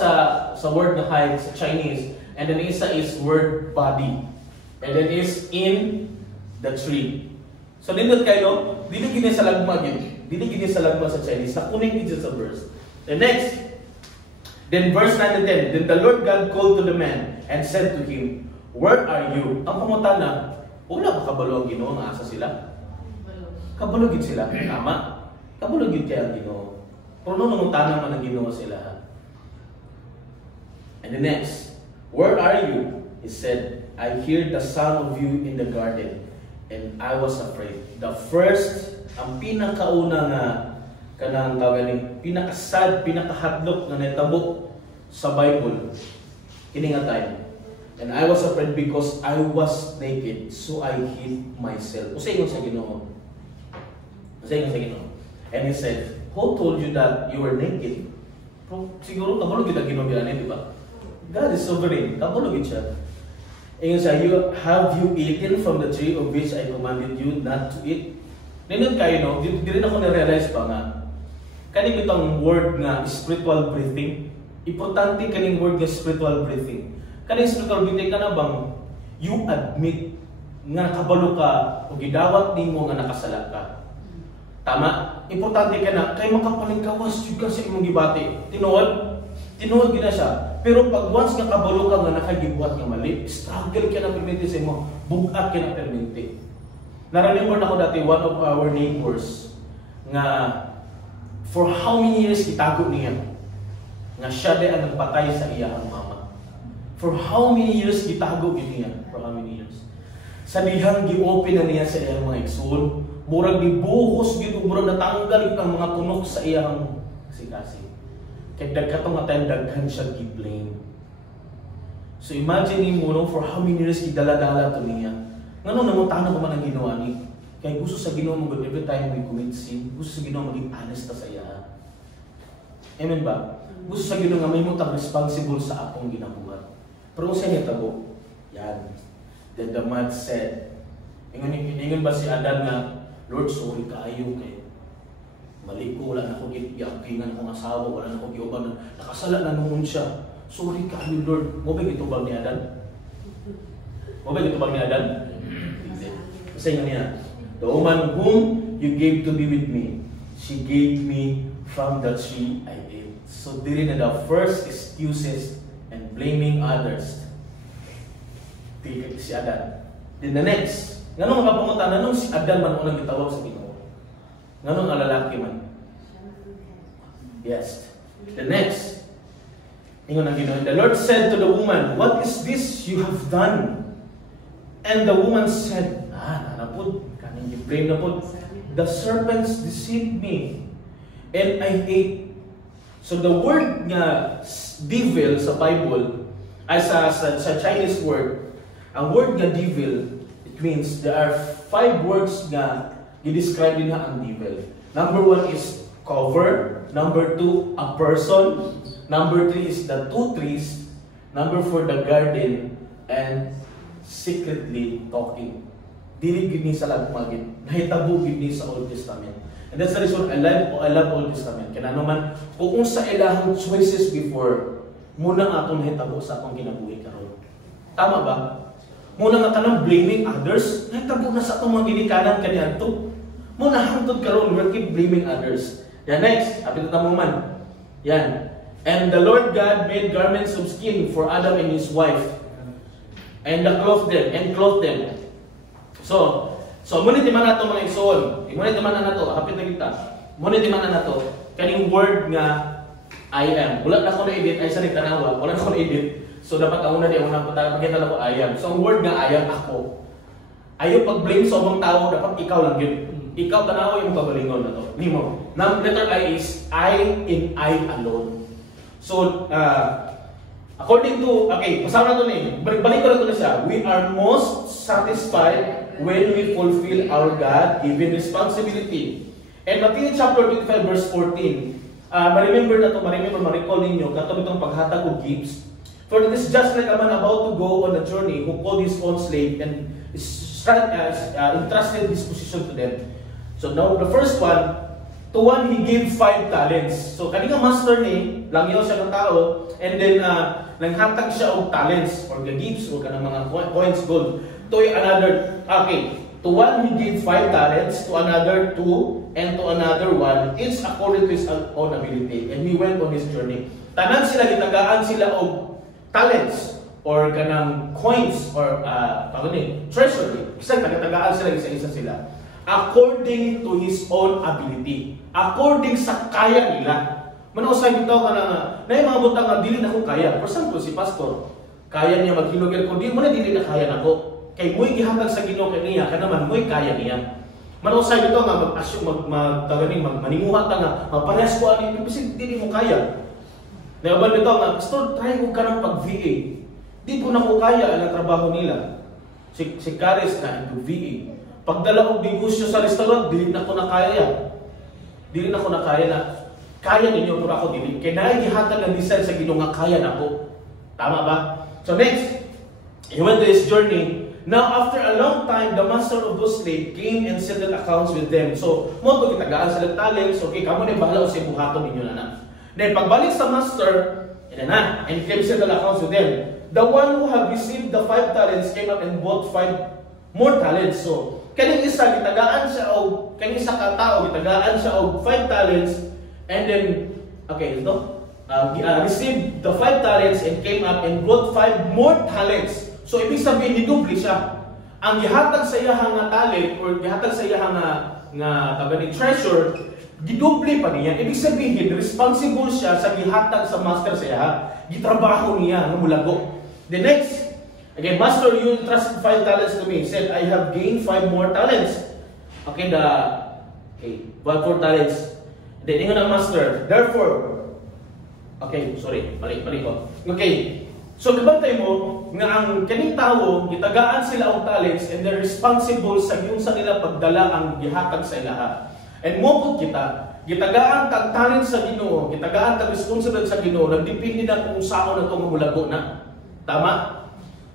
sa word na hide sa Chinese, and then isa is word body, and then is in the tree. So nindot kayo, dili gini sa lagma gyud, dili gini sa lagma sa Chinese, nakuning gid sa verse. The next, then verse 9 and 10, then the Lord God called to the man and said to him, where are you? Ang pangutana, wala ba kabalo ang Ginoo nga asa sila? Kabalo gid sila, tama? Kabalo gid kay ang Ginoo. Pero nung tanang man ang Ginoo sila. And the next, where are you? He said, I hear the sound of you in the garden, and I was afraid. The first, ang pinakauna nga kanang tawag pinakasad, pinakahadlok na netabo sa Bible, kini nga time. And I was afraid because I was naked, so I hid myself. Usayon sa Ginoo. Usayon sa Ginoo. And he said, who told you that you were naked? Siguro kabalo kita Ginoo ani, di ba? God is sovereign. Kabalo gid siya. Ingon siya, have you eaten from the tree of which I commanded you not to eat? Nindot kayo no, di rin ako na-realize pa nga. Kani bitong word nga spiritual breathing. Importante kaning word nga spiritual breathing. Kaning spiritual breathing kana bang you admit nga nakabalo ka o gidawat nimo nga nakasala ka. Tama? Importante ka na kay makapalingkawas jud ka sa imong gibati. Tinuod gina siya. Pero pag once nga kabalo ka nga nakagibuhat nga mali, struggle ka na perminti sa imo, bugat ka na perminti. Naralimor na ko dati one of our neighbors nga for how many years itago niya. nga siya di ang nagpatay sa iyang mama. For how many years gitago gid niya? For how many years? Sa dihang gi-open na niya sa iyang mga igsoon, murag gibuhos gid ug murag natanggal gid ang mga tunok sa iyang sikasi. Kay dagkatong nga time daghan siya gi-blame. So imagine mo no, for how many years gidala-dala to niya. Ngano namutana ko man ang ginawa ni? Kay gusto sa Ginoo mo every time we commit sin, gusto sa Ginoo maging honest ta sa iya. Amen ba? Gusto sa Ginoo nga may mo tang responsible sa akong ginabuhat. Pero kung siya nitabo, yan. Then the man said, ingon ba si Adan nga, Lord, sorry kaayo kay mali ko, wala na akong iapingan akong asawa, wala na akong iuban, nakasala na noon siya. Sorry kaayo, Lord. Mo ba gitubag ni Adan? Mo ba gitubag ni Adan? Kasi nga niya, the woman whom you gave to be with me, she gave me from the tree I ate. So diri na the first excuses and blaming others. Tigil si Adan. Then the next, nganong makapungutan, nanong si Adan man unang gitawag sa Ginoo? Nganong ang lalaki man? Yes. The next, ingon ang Ginoo, the Lord said to the woman, what is this you have done? And the woman said, nanapod, kaning i-blame na po, the serpents deceived me, and I ate. So the word nga devil sa Bible, ay sa Chinese word, ang word nga devil, it means there are 5 words nga i-describe din ang devil. Number 1 is cover. Number 2, a person. Number 3 is the 2 trees. Number 4, the garden. And secretly talking. Dili gid ni sa lagmagid. Nahitabo gid ni sa Old Testament. And that's the reason I love Old Testament. Kaya naman, kung sa ilahang choices before, muna atong nahitabo sa akong kinabuhi karon. Tama ba? Muna nga kanang blaming others, nahitabo na sa atong mga ginikanan kaniadto. Muna hangtod karon, we keep blaming others. Yan next, apit na mo man. Yan. And the Lord God made garments of skin for Adam and his wife, and clothed them. So muna di man nato mga igsoon. Muna di man na nato, hapit na kita. Muna di man na nato kaning word nga I am. Wala na ko na edit ay sa tanawa, wala na ko na edit. So dapat ang una di ang pakita na ko I am. So ang word nga I am ako. Ayo pag-blame sa ibang tao, dapat ikaw lang yun. Ikaw tanaw yung kagalingon na to. Nimo. Now letter I is I in I alone. So according to, okay, pasama na to ni. Balik ko na to na siya. We are most satisfied when we fulfill our God-given responsibility. And Matthew chapter 25 verse 14. Ma-recall ninyo katong itong paghatag og gifts. For it is just like a man about to go on a journey who called his own slave and entrusted his position to them. So now the first one, to one he gave 5 talents. So kanina master ni, langyaw siya ng tao, and then nanghatag siya og talents or the gifts or kanang mga coins, gold. To another, okay, to one he gave 5 talents, to another 2, and to another 1, each according to his own ability. And he went on his journey. Tanan sila, gitagaan sila og talents or kanang coins or treasury. Kasi tagaan sila, isa-isa sila. According to his own ability. According sa kaya nila. Manausay bitaw ka na yung mga butang nga dili na ko kaya. For example, si pastor, kaya niya maghilogel ko, di mo na dili na kaya na ko. Kay mo'y gihatag sa Ginoo kaniya, kanaman mo'y kaya niya. Manausay bitaw nga mag-assume, manimuha ka nga, parehas ko ani, kasi dili mo kaya. Nayaban bitaw nga, pastor, try mo ka ng pag-VA. Di ko na ko kaya ang trabaho nila. Si Caris na into VA. Pagdala ko negosyo sa restaurant, dili na ko na kaya. Dili na ko na kaya na. Kaya ninyo, pero ako dili. Kaya naigihatag ng design sa Ginoo nga kaya na ko. Tama ba? So next, he went to his journey. Now after a long time, the master of those slaves came and settled accounts with them. So, mo to gitagaan sila talents. Okay, kamo na bahala sa buhaton ninyo na. Then pagbalik sa master, and he came settled accounts with them. The one who had received the 5 talents came up and bought 5 more talents. So, kaning isa gitagaan siya og kaning isa ka tawo gitagaan siya og 5 talents, and then received the 5 talents and came up and brought 5 more talents. So ibig sabihin hidubli siya. Ang gihatag sa iya nga talent or gihatag sa iya nga treasure Gidoble pa niya. Ibig sabihin, responsible siya sa gihatag sa master siya. Gitrabaho niya ng mulago. The next, again, master, you entrusted 5 talents to me. He said, I have gained 5 more talents. Okay, 1 more talents. Then, ingon ang master. Therefore, okay, sorry, balik ko. Okay, so nabantay mo nga ang kaning tawo, gitagaan sila og talents and they're responsible sa sa nila pagdala ang gihatag sa ilaha. And mo pud kita, gitagaan kag talent sa Ginoo, gitagaan kag responsibility sa Ginoo, nagdepende na kung saan na to mulago na. Tama?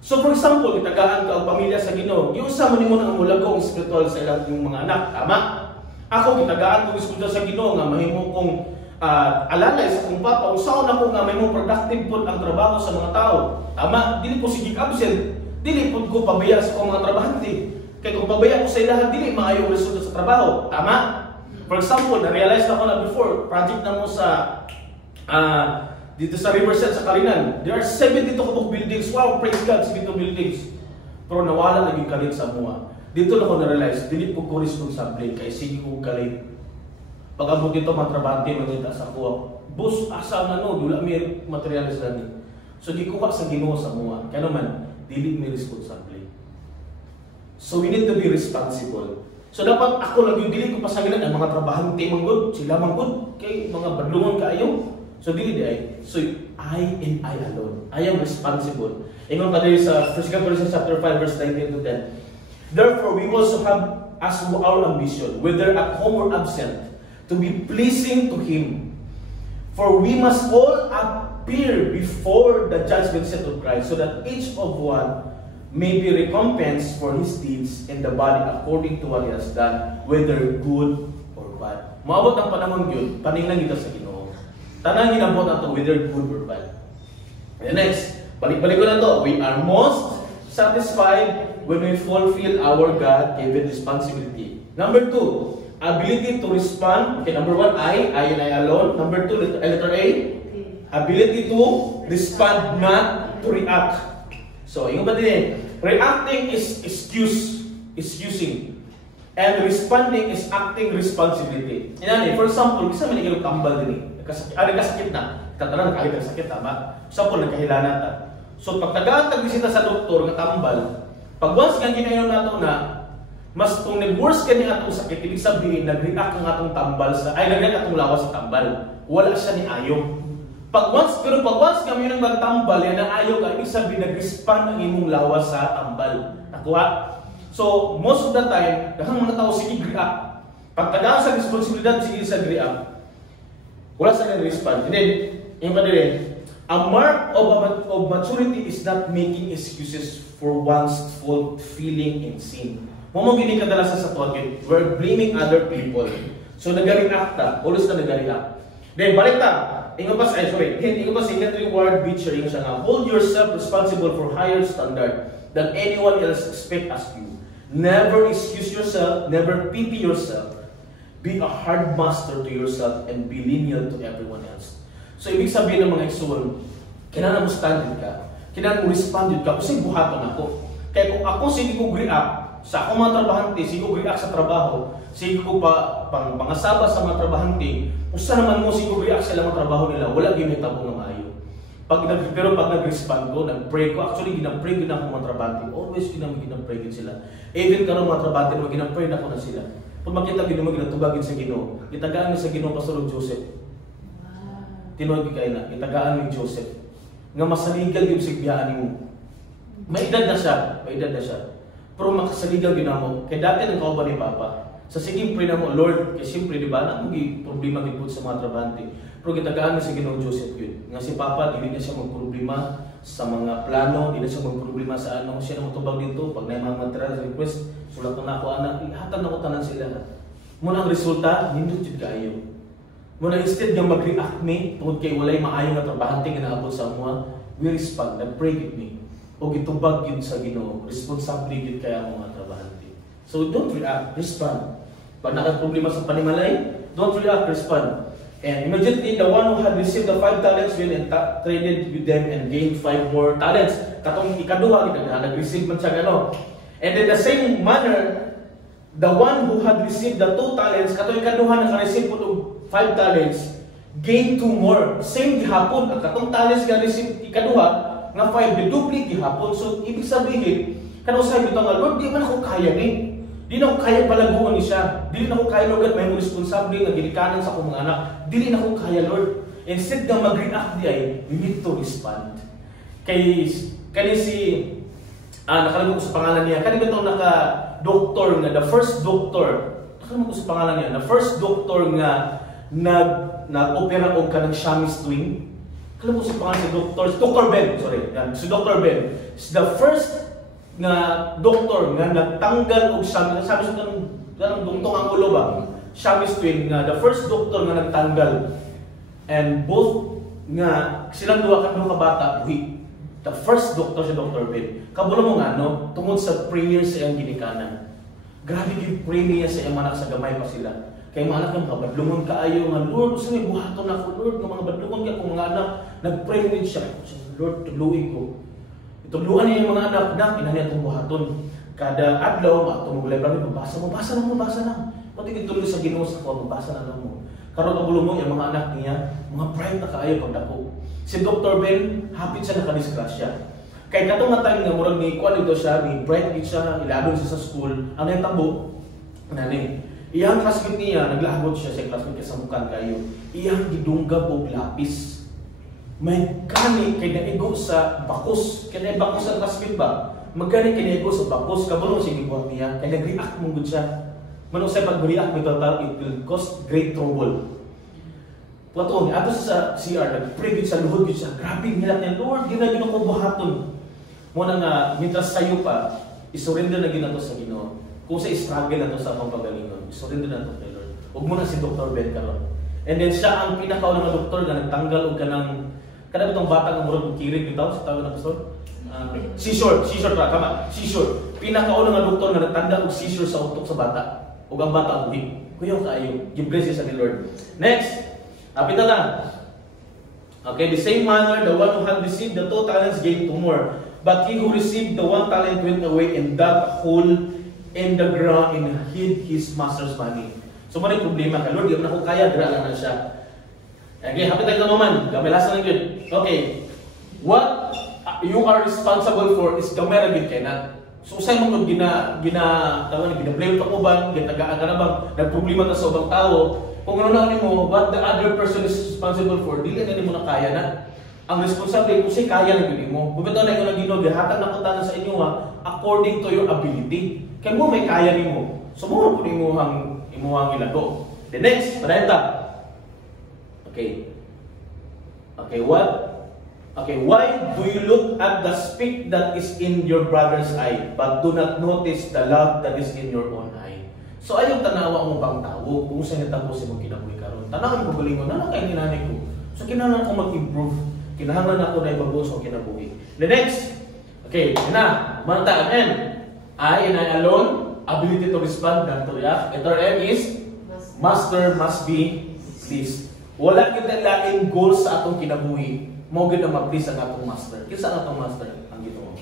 So for example, gitagaan ka og pamilya sa Ginoo, giusa man nimo ang mulago ang spiritual sa ilang mga anak. Tama? Ako gitagaan ko responsibility sa Ginoo nga mahimo kong alalay sa kong papa, usaw na ko nga mahimo productive pud ang trabaho sa mga tao. Tama? Dili ko sige absent, dili pud ko pabaya sa akong mga trabahante. Kay kung pabaya ko sa ilaha, dili maayo resulta sa trabaho. Tama? For example, na-realize na ko na before, project na mo sa dito sa Riverside sa Kalinan. There are 72 kabuk buildings. Wow, praise God, 72 buildings. Pero nawala naging kalit sa mua. Dito na ko na-realize, dili po ko responsable kay sige ko kalit. Pag-abot dito, matrabante, magkita sa kuha. Bus, asa na no, dula may materialis na ni. So, di kuha sa Ginoo sa mua. Kaya naman, dili may responsable. So, we need to be responsible. So dapat ako lang yung dili ko pasagilan ang mga trabahante manggod, sila manggod kay mga badlungon kaayo. So dili di ay. So I and I alone. I am responsible. Ingon pa diri sa 1 Corinthians chapter 5 verse 19 to 10. Therefore we also have as our ambition, whether at home or absent, to be pleasing to him. For we must all appear before the judgment seat of Christ, so that each of one may be recompensed for his deeds in the body according to what he has done, whether good or bad. Maabot ang panahon yun, paningnan kita sa Ginoo. Tanang ginabot nato whether good or bad. And next, balik-balik ko na to. We are most satisfied when we fulfill our God-given responsibility. Number 2, ability to respond. Okay, number 1, I and I alone. Number 2, letter A, ability to respond, not to react. So, yung ba din, reacting is excusing. And responding is acting responsibility. Yan for example, isa man ikilog tambal din nagkasakit na. Tatanan, kahit nagsakit, tama? Example, nagkahilana ta. So, pag taga-tagbisita sa doktor, nga tambal, pag once nga ginainom nato na, mas kung nag-worse ka niya atong sakit, ibig sabihin, nag-react ang atong tambal nag-react atong lawas sa tambal. Wala siya ni ayaw. Pag once kami nang magtambal, yan ang ayaw ka, ibig sabihin, nag-respond ang imong lawas sa tambal. Nakuha? So, most of the time, daghang mga tao sige react. Pag tagaan sa responsibilidad, sige sa react. Wala sa respond. And then, yung pa din, a mark of maturity is not making excuses for one's fault, feeling, and sin. Mamagini kadalasan sa target, we're blaming other people. So, nag-react ta. Always na nag-react. Then, balik ta. Ingo pa sa second reward feature ingo siya nga, hold yourself responsible for higher standard than anyone else expect as you. Never excuse yourself, never pity yourself. Be a hard master to yourself and be lenient to everyone else. So ibig sabihin ng mga igsoon, kailangan mo standard ka, kailangan mo responded ka, kasi buhaton ako. Kaya kung ako sige ko react sa akong mga trabahante, sige ko react sa trabaho, sige ko pangasaba sa mga trabahante, usa naman mo siguro react sa mga trabaho nila, wala gyud may tabong nga maayo. Pero pag nag-respond ko, nag-pray ko, actually ginapray ko na ako mga trabahante, always ginapray ko sila. Even karon mga trabahante naman ginapray na ko na sila. Kung makita gyud mo ginatubagin sa Ginoo, gitagaan ni sa Ginoo Pastor Joseph. Tinuod kay na, gitagaan ni Joseph. Nga masaligal gyud sig biyaan nimo. May edad na siya. Pero makasaligal gyud namo. Kay dati nang kauban ni Papa. Sa sige pray na mo, Lord, kasi siyempre, di ba, na may problema din sa mga trabahante. Pero gitagaan na si Ginoong Joseph yun. Nga si Papa, di na siya magproblema sa mga plano, di na siya magproblema sa ano, siya na matubag dito. Pag na yung mga material request, sulat na ako, anak, ihatan na ko tanan sila. Muna ang resulta, nindot yun kayo. Muna instead yung mag-react me, tungkol kay walay maayo na trabahante nga naabot sa mga, we respond, nag-pray with me. O gitubag yun sa Ginoo, responsable yun kaya mga trabahante. So don't react, respond. Pag nakaproblema sa panimalay, don't react, respond. And immediately, the one who had received the 5 talents went and traded with them and gained 5 more talents. Katong ikaduha, nag-receive man siya gano. And in the same manner, the one who had received the 2 talents, katoy kaduha naka-receive po og 5 talents, gain 2 more. Same gihapon, ang katong talents nga receive ikaduha, nga 5, didupli gihapon. So, ibig sabihin, kanang sabi ito nga, Lord, di man ako kaya ni. Di na ako kaya palaguan ni siya. Di na ako kaya, Lord, may responsable nga ginikanan sa akong mga anak. Di na ako kaya, Lord. Instead nga mag-react di ay, we need to respond. Kaya si, nakalimutan ko sa pangalan niya, kanina itong naka-doctor nga, the first doctor, nakalimutan ko sa pangalan niya, the first doctor nga nag-opera o ka ng Siamese twin. Nakalimutan ko sa pangalan si Dr. Ben, sorry, si Dr. Ben. Is the first nga doktor nga nagtanggal og Siamese, sabi sa kanang dungtong ang ulo ba? Siamese twin nga, the first doctor nga nagtanggal. And both nga, silang duwa ka bata, the first doctor si Dr. Ben. Kabulo mo nga, no? Tungod sa prayer sa iyang ginikanan. Grabe yung pray niya sa iyang anak sa gamay pa sila. Kaya mga anak ng mga badlungon kaayo nga, Lord, gusto niya buhaton ako, Lord, ng mga badlungon ka kung mga anak, nag-pray din siya. Lord, tuluin ko. Ituluan niya yung mga anak na, ina niya itong buhaton. Kada adlaw, matong library, mabasa na. Pati ituloy sa Ginoo sa ko, mabasa na lang mo. Karon kabulo mo yung mga anak niya, mga pride na kaayo pagdako. Si Dr. Ben, hapit siya nakadisgrasya. Kaya katong nga time nga, murag ni Kwan ito siya, ni Bright siya, ilabon siya sa school. Ang yung tabo, iyang classmate niya, naglabot siya sa classmate sa mukan kayo. Iyang gidunggab og lapis. May kani kay naigo sa bakos. Kaya bakos sa classmate ba? Magkani kay naigo sa bakos, kabulong si gibuhat niya, kaya nag-react mong good siya. Manong sa pag-react mo total, it will cause great trouble. Platong, ato sa CR, nag-pray sa luhod siya. Grabe, nilat niya, Lord, ginagin ako buhaton. Muna nga, mitras sa'yo pa, isurrender na ginato sa Ginoo. Kung sa struggle na to sa akong pagalingon, isurrender na to kay Lord. Huwag mo na si Dr. Ben karon. And then siya ang pinakaunang na doktor na nagtanggal o kanang kada itong bata ng murag kirig bitaw sa tawag na pastor. Seizure pa, tama. Seizure. Pinakaunang na doktor na nagtanggal og seizure sa utok sa bata. Ug ang bata uwi. Kuya kaayo, give-bless sa ni Lord. Next. Apita na. Okay, the same manner, the one who had received the 2 talents gained 2 more. But he who received the 1 talent went away and dug a hole in the ground and hid his master's money. So, maraming problema ka, Lord, di mo na ko kaya, dira lang na siya. Okay, hapit tayo naman. Gamilasan lang yun. Okay, what you are responsible for is gamera gid kay na. So, usay mo kung gina-blame pa ko ba, gina-tagaan ka na bang, nagproblema ka sa ubang tao, kung ano mo, what the other person is responsible for, dili na mo na kaya na. Ang responsable, kung siya kaya na gini mo. Bumitaw na yung Ginoo, gihatag na kutanan sa inyo according to your ability. Kaya mo may kaya ni mo. So, mo po imuhang ilago. The next, parenta. Okay, why do you look at the speck that is in your brother's eye, but do not notice the love that is in your own eye? So ayaw tanawa mo bang tao kung saan natapos mo kinabuhi karon. Tanawan ko galing mo, na kay ninanay ko. So kinahanglan ko mag-improve. Kinahanglan ako na ibabawas ko kinabuhi. The next, okay, na, manta N. I and I alone, ability to respond, not to react. Letter M is, master must be pleased. Wala kita laing goal sa atong kinabuhi. Mo gid na ma-please ang atong master. Kinsa ang atong master? Ang Ginoo.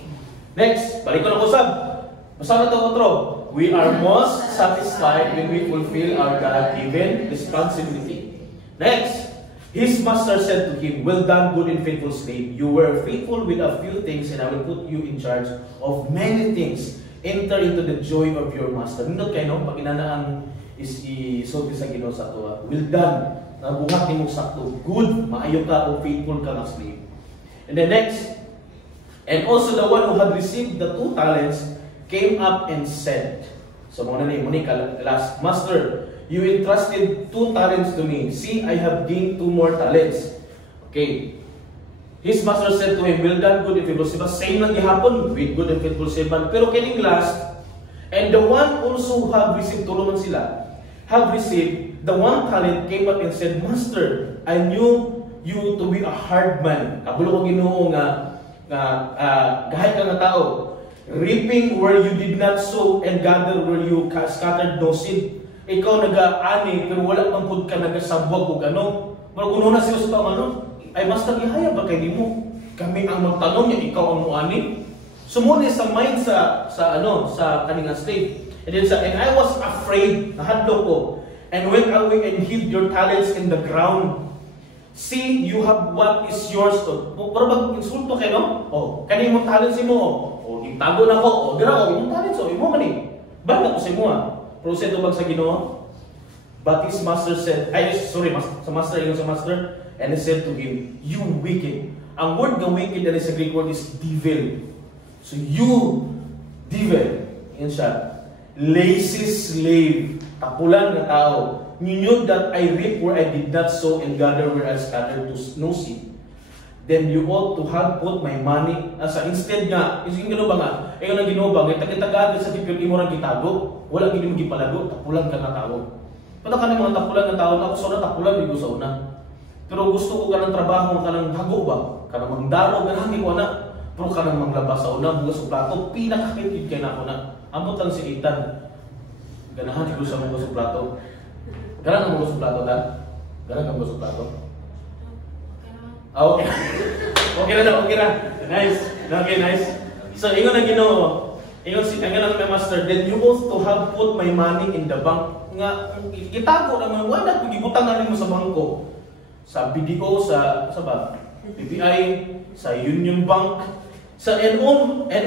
Next, balik ko na usab. Basta na to outro. We are most satisfied when we fulfill our God-given responsibility. Next, his master said to him, "Well done, good and faithful slave. You were faithful with a few things, and I will put you in charge of many things. Enter into the joy of your master." Nindot kayo, no? Pag inanaan is isulti sa Ginoo sa ato. Well done. Nabuhat ni mo sakto. Good, maayo ka o faithful ka nga slave. And then next, and also the one who had received the 2 talents came up and said, so mga nanay, last, Master, you entrusted 2 talents to me. See, I have gained 2 more talents. Okay. His master said to him, "Well done, good and faithful servant." Same lang gihapon with good and faithful servant. Pero kining last, and the one also who have received, tulungan sila, have received the 1 talent came up and said, "Master, I knew you to be a hard man." Kabulo ko Ginoo nga gahay ka nga tao. Reaping where you did not sow and gather where you scattered no seed. Ikaw nag-aani pero wala pang pud ka nagasabwag og ano. Pero kuno na sila sa ano, ay master ihaya ba kay nimo? Kami ang magtanong niya, ikaw ang muani. Sumuni sa mind sa kaning state. And then and I was afraid, nahadlok ko, and went away and hid your talents in the ground. See, you have what is yours to. Pero mag-insulto kayo, no? Oh, kaning mo talents mo, oh, itago na ko, oh, dira, oh, yung talents, oh, imo man eh. Banda ko sa imo, pero sa ito bang sa Ginoo? But his master said, sa master, and he said to him, you wicked. Ang word ng wicked na sa Greek word is devil. So you, devil, yun siya, lazy slave, tapulan na tao. You knew that I reap where I did not sow and gather where I scattered to no seed. Then you ought to have put my money, instead nga, yung gano'n ba nga, ayaw na Ginoo ba, itagad sa tipid imo rang gitago, wala gini mo gipalago, tapulan ka na tao. Pero ka na mga tapulan ng tao na ako sa tapulan dito sa una. Pero gusto ko ka ng trabaho, ka ng hago ba? Ka ng magdaro, ganami ko na. Pero ka ng manglabas sa una, bugas sa plato, pinakakitid kayo na ako na. Amot lang si Ethan. Ganahan ko sa mga sa plato. Ganahan ang mga sa plato, Dan? Ganahan ang mga sa plato? Okay. Okay na. Nice. Okay, nice. So, ingon na Ginoo. Ingon na my master, then you also have put my money in the bank. Nga, itago naman, wala kung gibutang na mo sa bangko. Sa BDO, sa BPI, sa Union Bank. And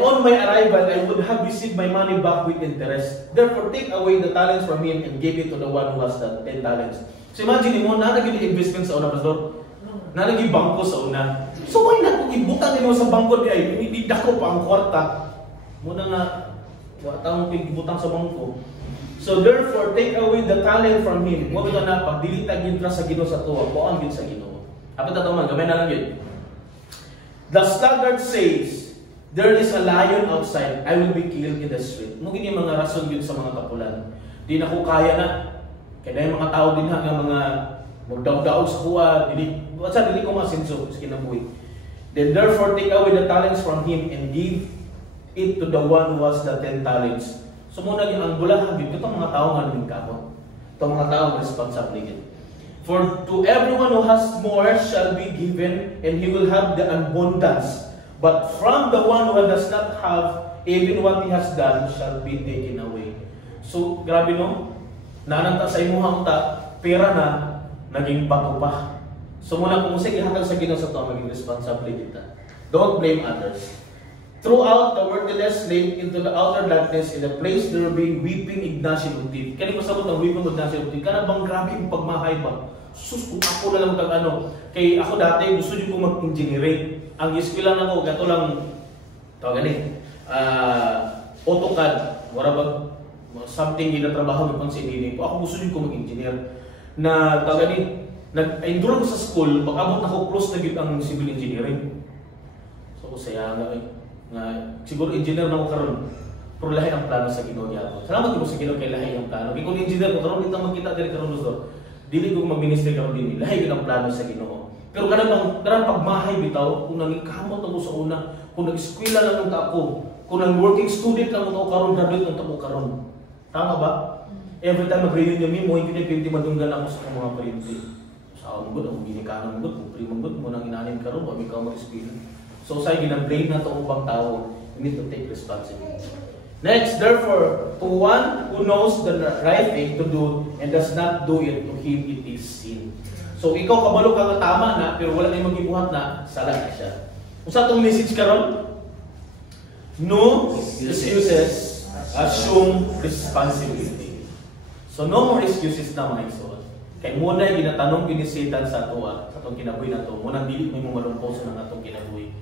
on my arrival, I would have received my money back with interest. Therefore, take away the talents from him and give it to the one who has the 10 talents. So imagine mo, nalagay yung investment sa una, Pastor. Nalagay bangko sa una. So why not kung ibutang mo sa bangko, hindi dako pa ang kwarta. Muna nga, watang ibutang sa bangko. So therefore, take away the talent from him. Huwag ka na, pagdilitag yun sa Ginoo sa tuwa, buang yun sa Ginoo. Apat na taman, gamay na lang yun. The sluggard says, there is a lion outside, I will be killed in the street. Mungkin yung mga rason yun sa mga kapulan. Di na ko kaya na. Kaya yung mga tao din nga mga magdaw-daw sa kuwa, dili ko masinso sa kinabuhi. Then therefore, take away the talents from him and give it to the one who has the 10 talents. So muna ang bulahan dito, itong mga tao nga namin kamot. Itong mga tao responsibility. For to everyone who has more shall be given, and he will have the abundance. But from the one who does not have, even what he has done shall be taken away. So, grabe no? Nananta sa imuhang pera na, naging bato pa. So muna kung sige hatag sa Ginoo sa ito, maging responsibility ta. Don't blame others. Throughout the worthless slave into the outer darkness, in the place there will be weeping, gnashing of teeth. Kaya masabot ang weeping, gnashing of teeth. Kana bang grabe yung pagmahay ba? Sus, kung ako na lang kag ano. Kay ako dati, gusto nyo ko mag-engineering. Ang eskwela na ko, gato lang, tawag gani, AutoCAD, wala ba, something ginatrabaho ko pang sinili ko. Ako gusto nyo ko mag-engineer. Na, tawag gani, nag-endure ko sa school, pag-abot na ko, close na ang civil engineering. So, saya nga siguro engineer na ko karon, pero lahi ang plano sa Ginoo niya ako. Salamat ko sa Ginoo kay lahi ang plano. Kung engineer ko karon dito magkita diri karon gusto. Dili ko mag-ministry karon dinhi. Lahi ang plano sa Ginoo. Pero kanang pagmahay bitaw kung nagkamot ako sa una, kung nag-eskwela lang ako, kung nag-working student lang ako karon, graduate lang ako karon. Tama ba? Every time mag-reunion mo, hindi pinti madunggan ako sa mga parinti. Sa ako ako ginikanan mo, kung primong mo nang inanin karon, wag ikaw mag-eskwela. So sa gina-blame na itong ubang tao, you need to take responsibility. Next, therefore, to one who knows the right thing to do and does not do it, to him it is sin. So ikaw kabalo ka tama na, pero wala na yung magibuhat na, sala na siya. Kung sa itong message karon, no excuses, assume responsibility. So no more excuses na mga igsoon. Kaya muna yung ginatanong pinisitan sa atoa, sa itong kinabuhi na ito, muna dili mo malungkoso ng atong kinabuhi.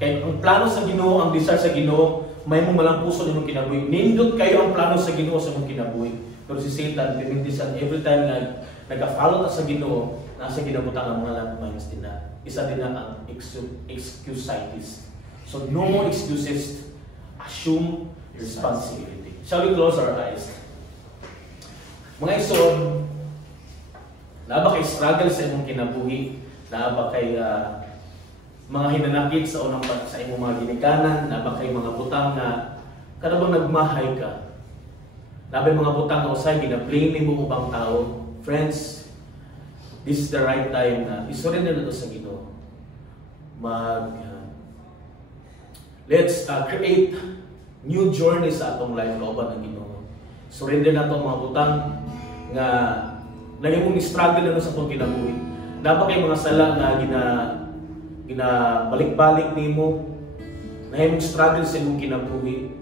Kaya ang plano sa Ginoo, ang desire sa Ginoo, may mong malampuso ng kinabuhi. Nindot kayo ang plano sa Ginoo sa mong kinabuhi. Pero si Satan, pinintisan, every time na nag-follow sa Ginoo, nasa ginabutang ang mga landmines din na. Isa din na ang excusitis. So no more excuses. Assume responsibility. Shall we close our eyes? Mga ison, na ba kay struggle sa imong kinabuhi? Na ba kay mga hinanakit sa unang sa imong mga ginikanan, na ba kay mga butang na kada bang nagmahay ka, labay mga butang na usay gina-blame mo ubang tao. Friends, this is the right time na isurrender na to sa Ginoo. Let's create new journey sa atong life kauban ng Ginoo. Surrender na itong mga butang nga naging mong struggle na sa itong kinabuhi. Dapat kay mga sala na ginabalik-balik nimo na mong struggle sa imong kinabuhi.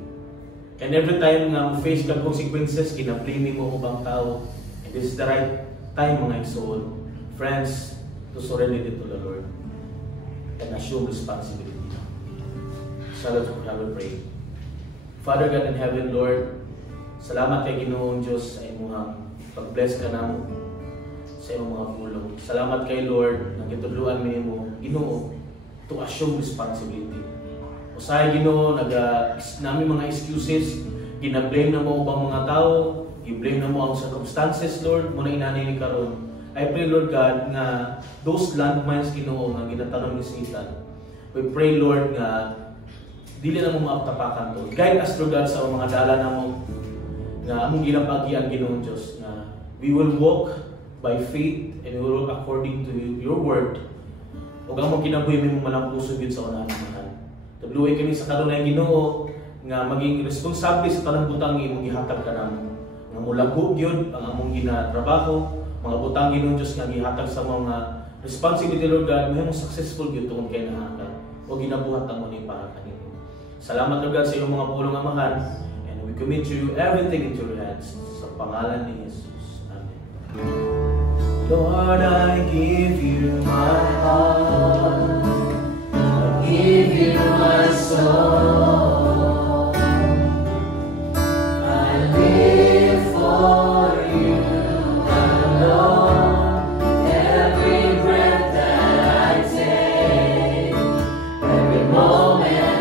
And every time nga mo face kang consequences, kina-blame mo ubang tao. And this is the right time mga soul, friends, to surrender it to the Lord and assume responsibility. So let's pray. Father God in heaven, Lord, salamat kay Ginoong Diyos sa imong pag-bless ka namo sa imong mga pulong. Salamat kay Lord na gitudluan mo Ginoo to assume responsibility. Usahay Ginoo nami mga excuses, gina-blame na mo ubang mga tao, i-blame na mo ang circumstances, Lord, mo na inanay ni karon. I pray, Lord God, nga those landmines Ginoo nga ginatanong ni Satan. We pray, Lord, nga dili na mo maaptapakan to. Guide us, Lord God, sa mga dala na mo na among ginapag-ian Ginoong Diyos na we will walk by faith and we will walk according to your word. Huwag ang mga kinabuhi mo malang puso yun sa unahan ng mahal. Tagluhay kami sa kanunay Ginoo nga maging responsable sa tanang butang imong gihatag ka namo. Nga mulago yun ang among ginatrabaho, mga butang Ginoong Diyos nga gihatag sa mga responsibility, Lord God, mahimong successful yun tungkol kay nahatag o ginabuhat ang muni para kanino. Salamat, Lord God, sa iyong mga pulong amahan, and we commit to you everything into your hands. Sa pangalan ni Jesus. Amen. Lord, I give you my heart. I give you my soul. I live for you alone. Every breath that I take, every moment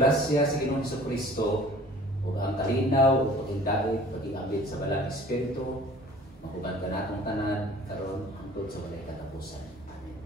grasya sa Ginoong Kristo ug ang kalinaw ug pagindait pag-iabit sa Balang Espiritu makuban ka natong tanan karon hangtod sa walay katapusan. Amen.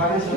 Parang sa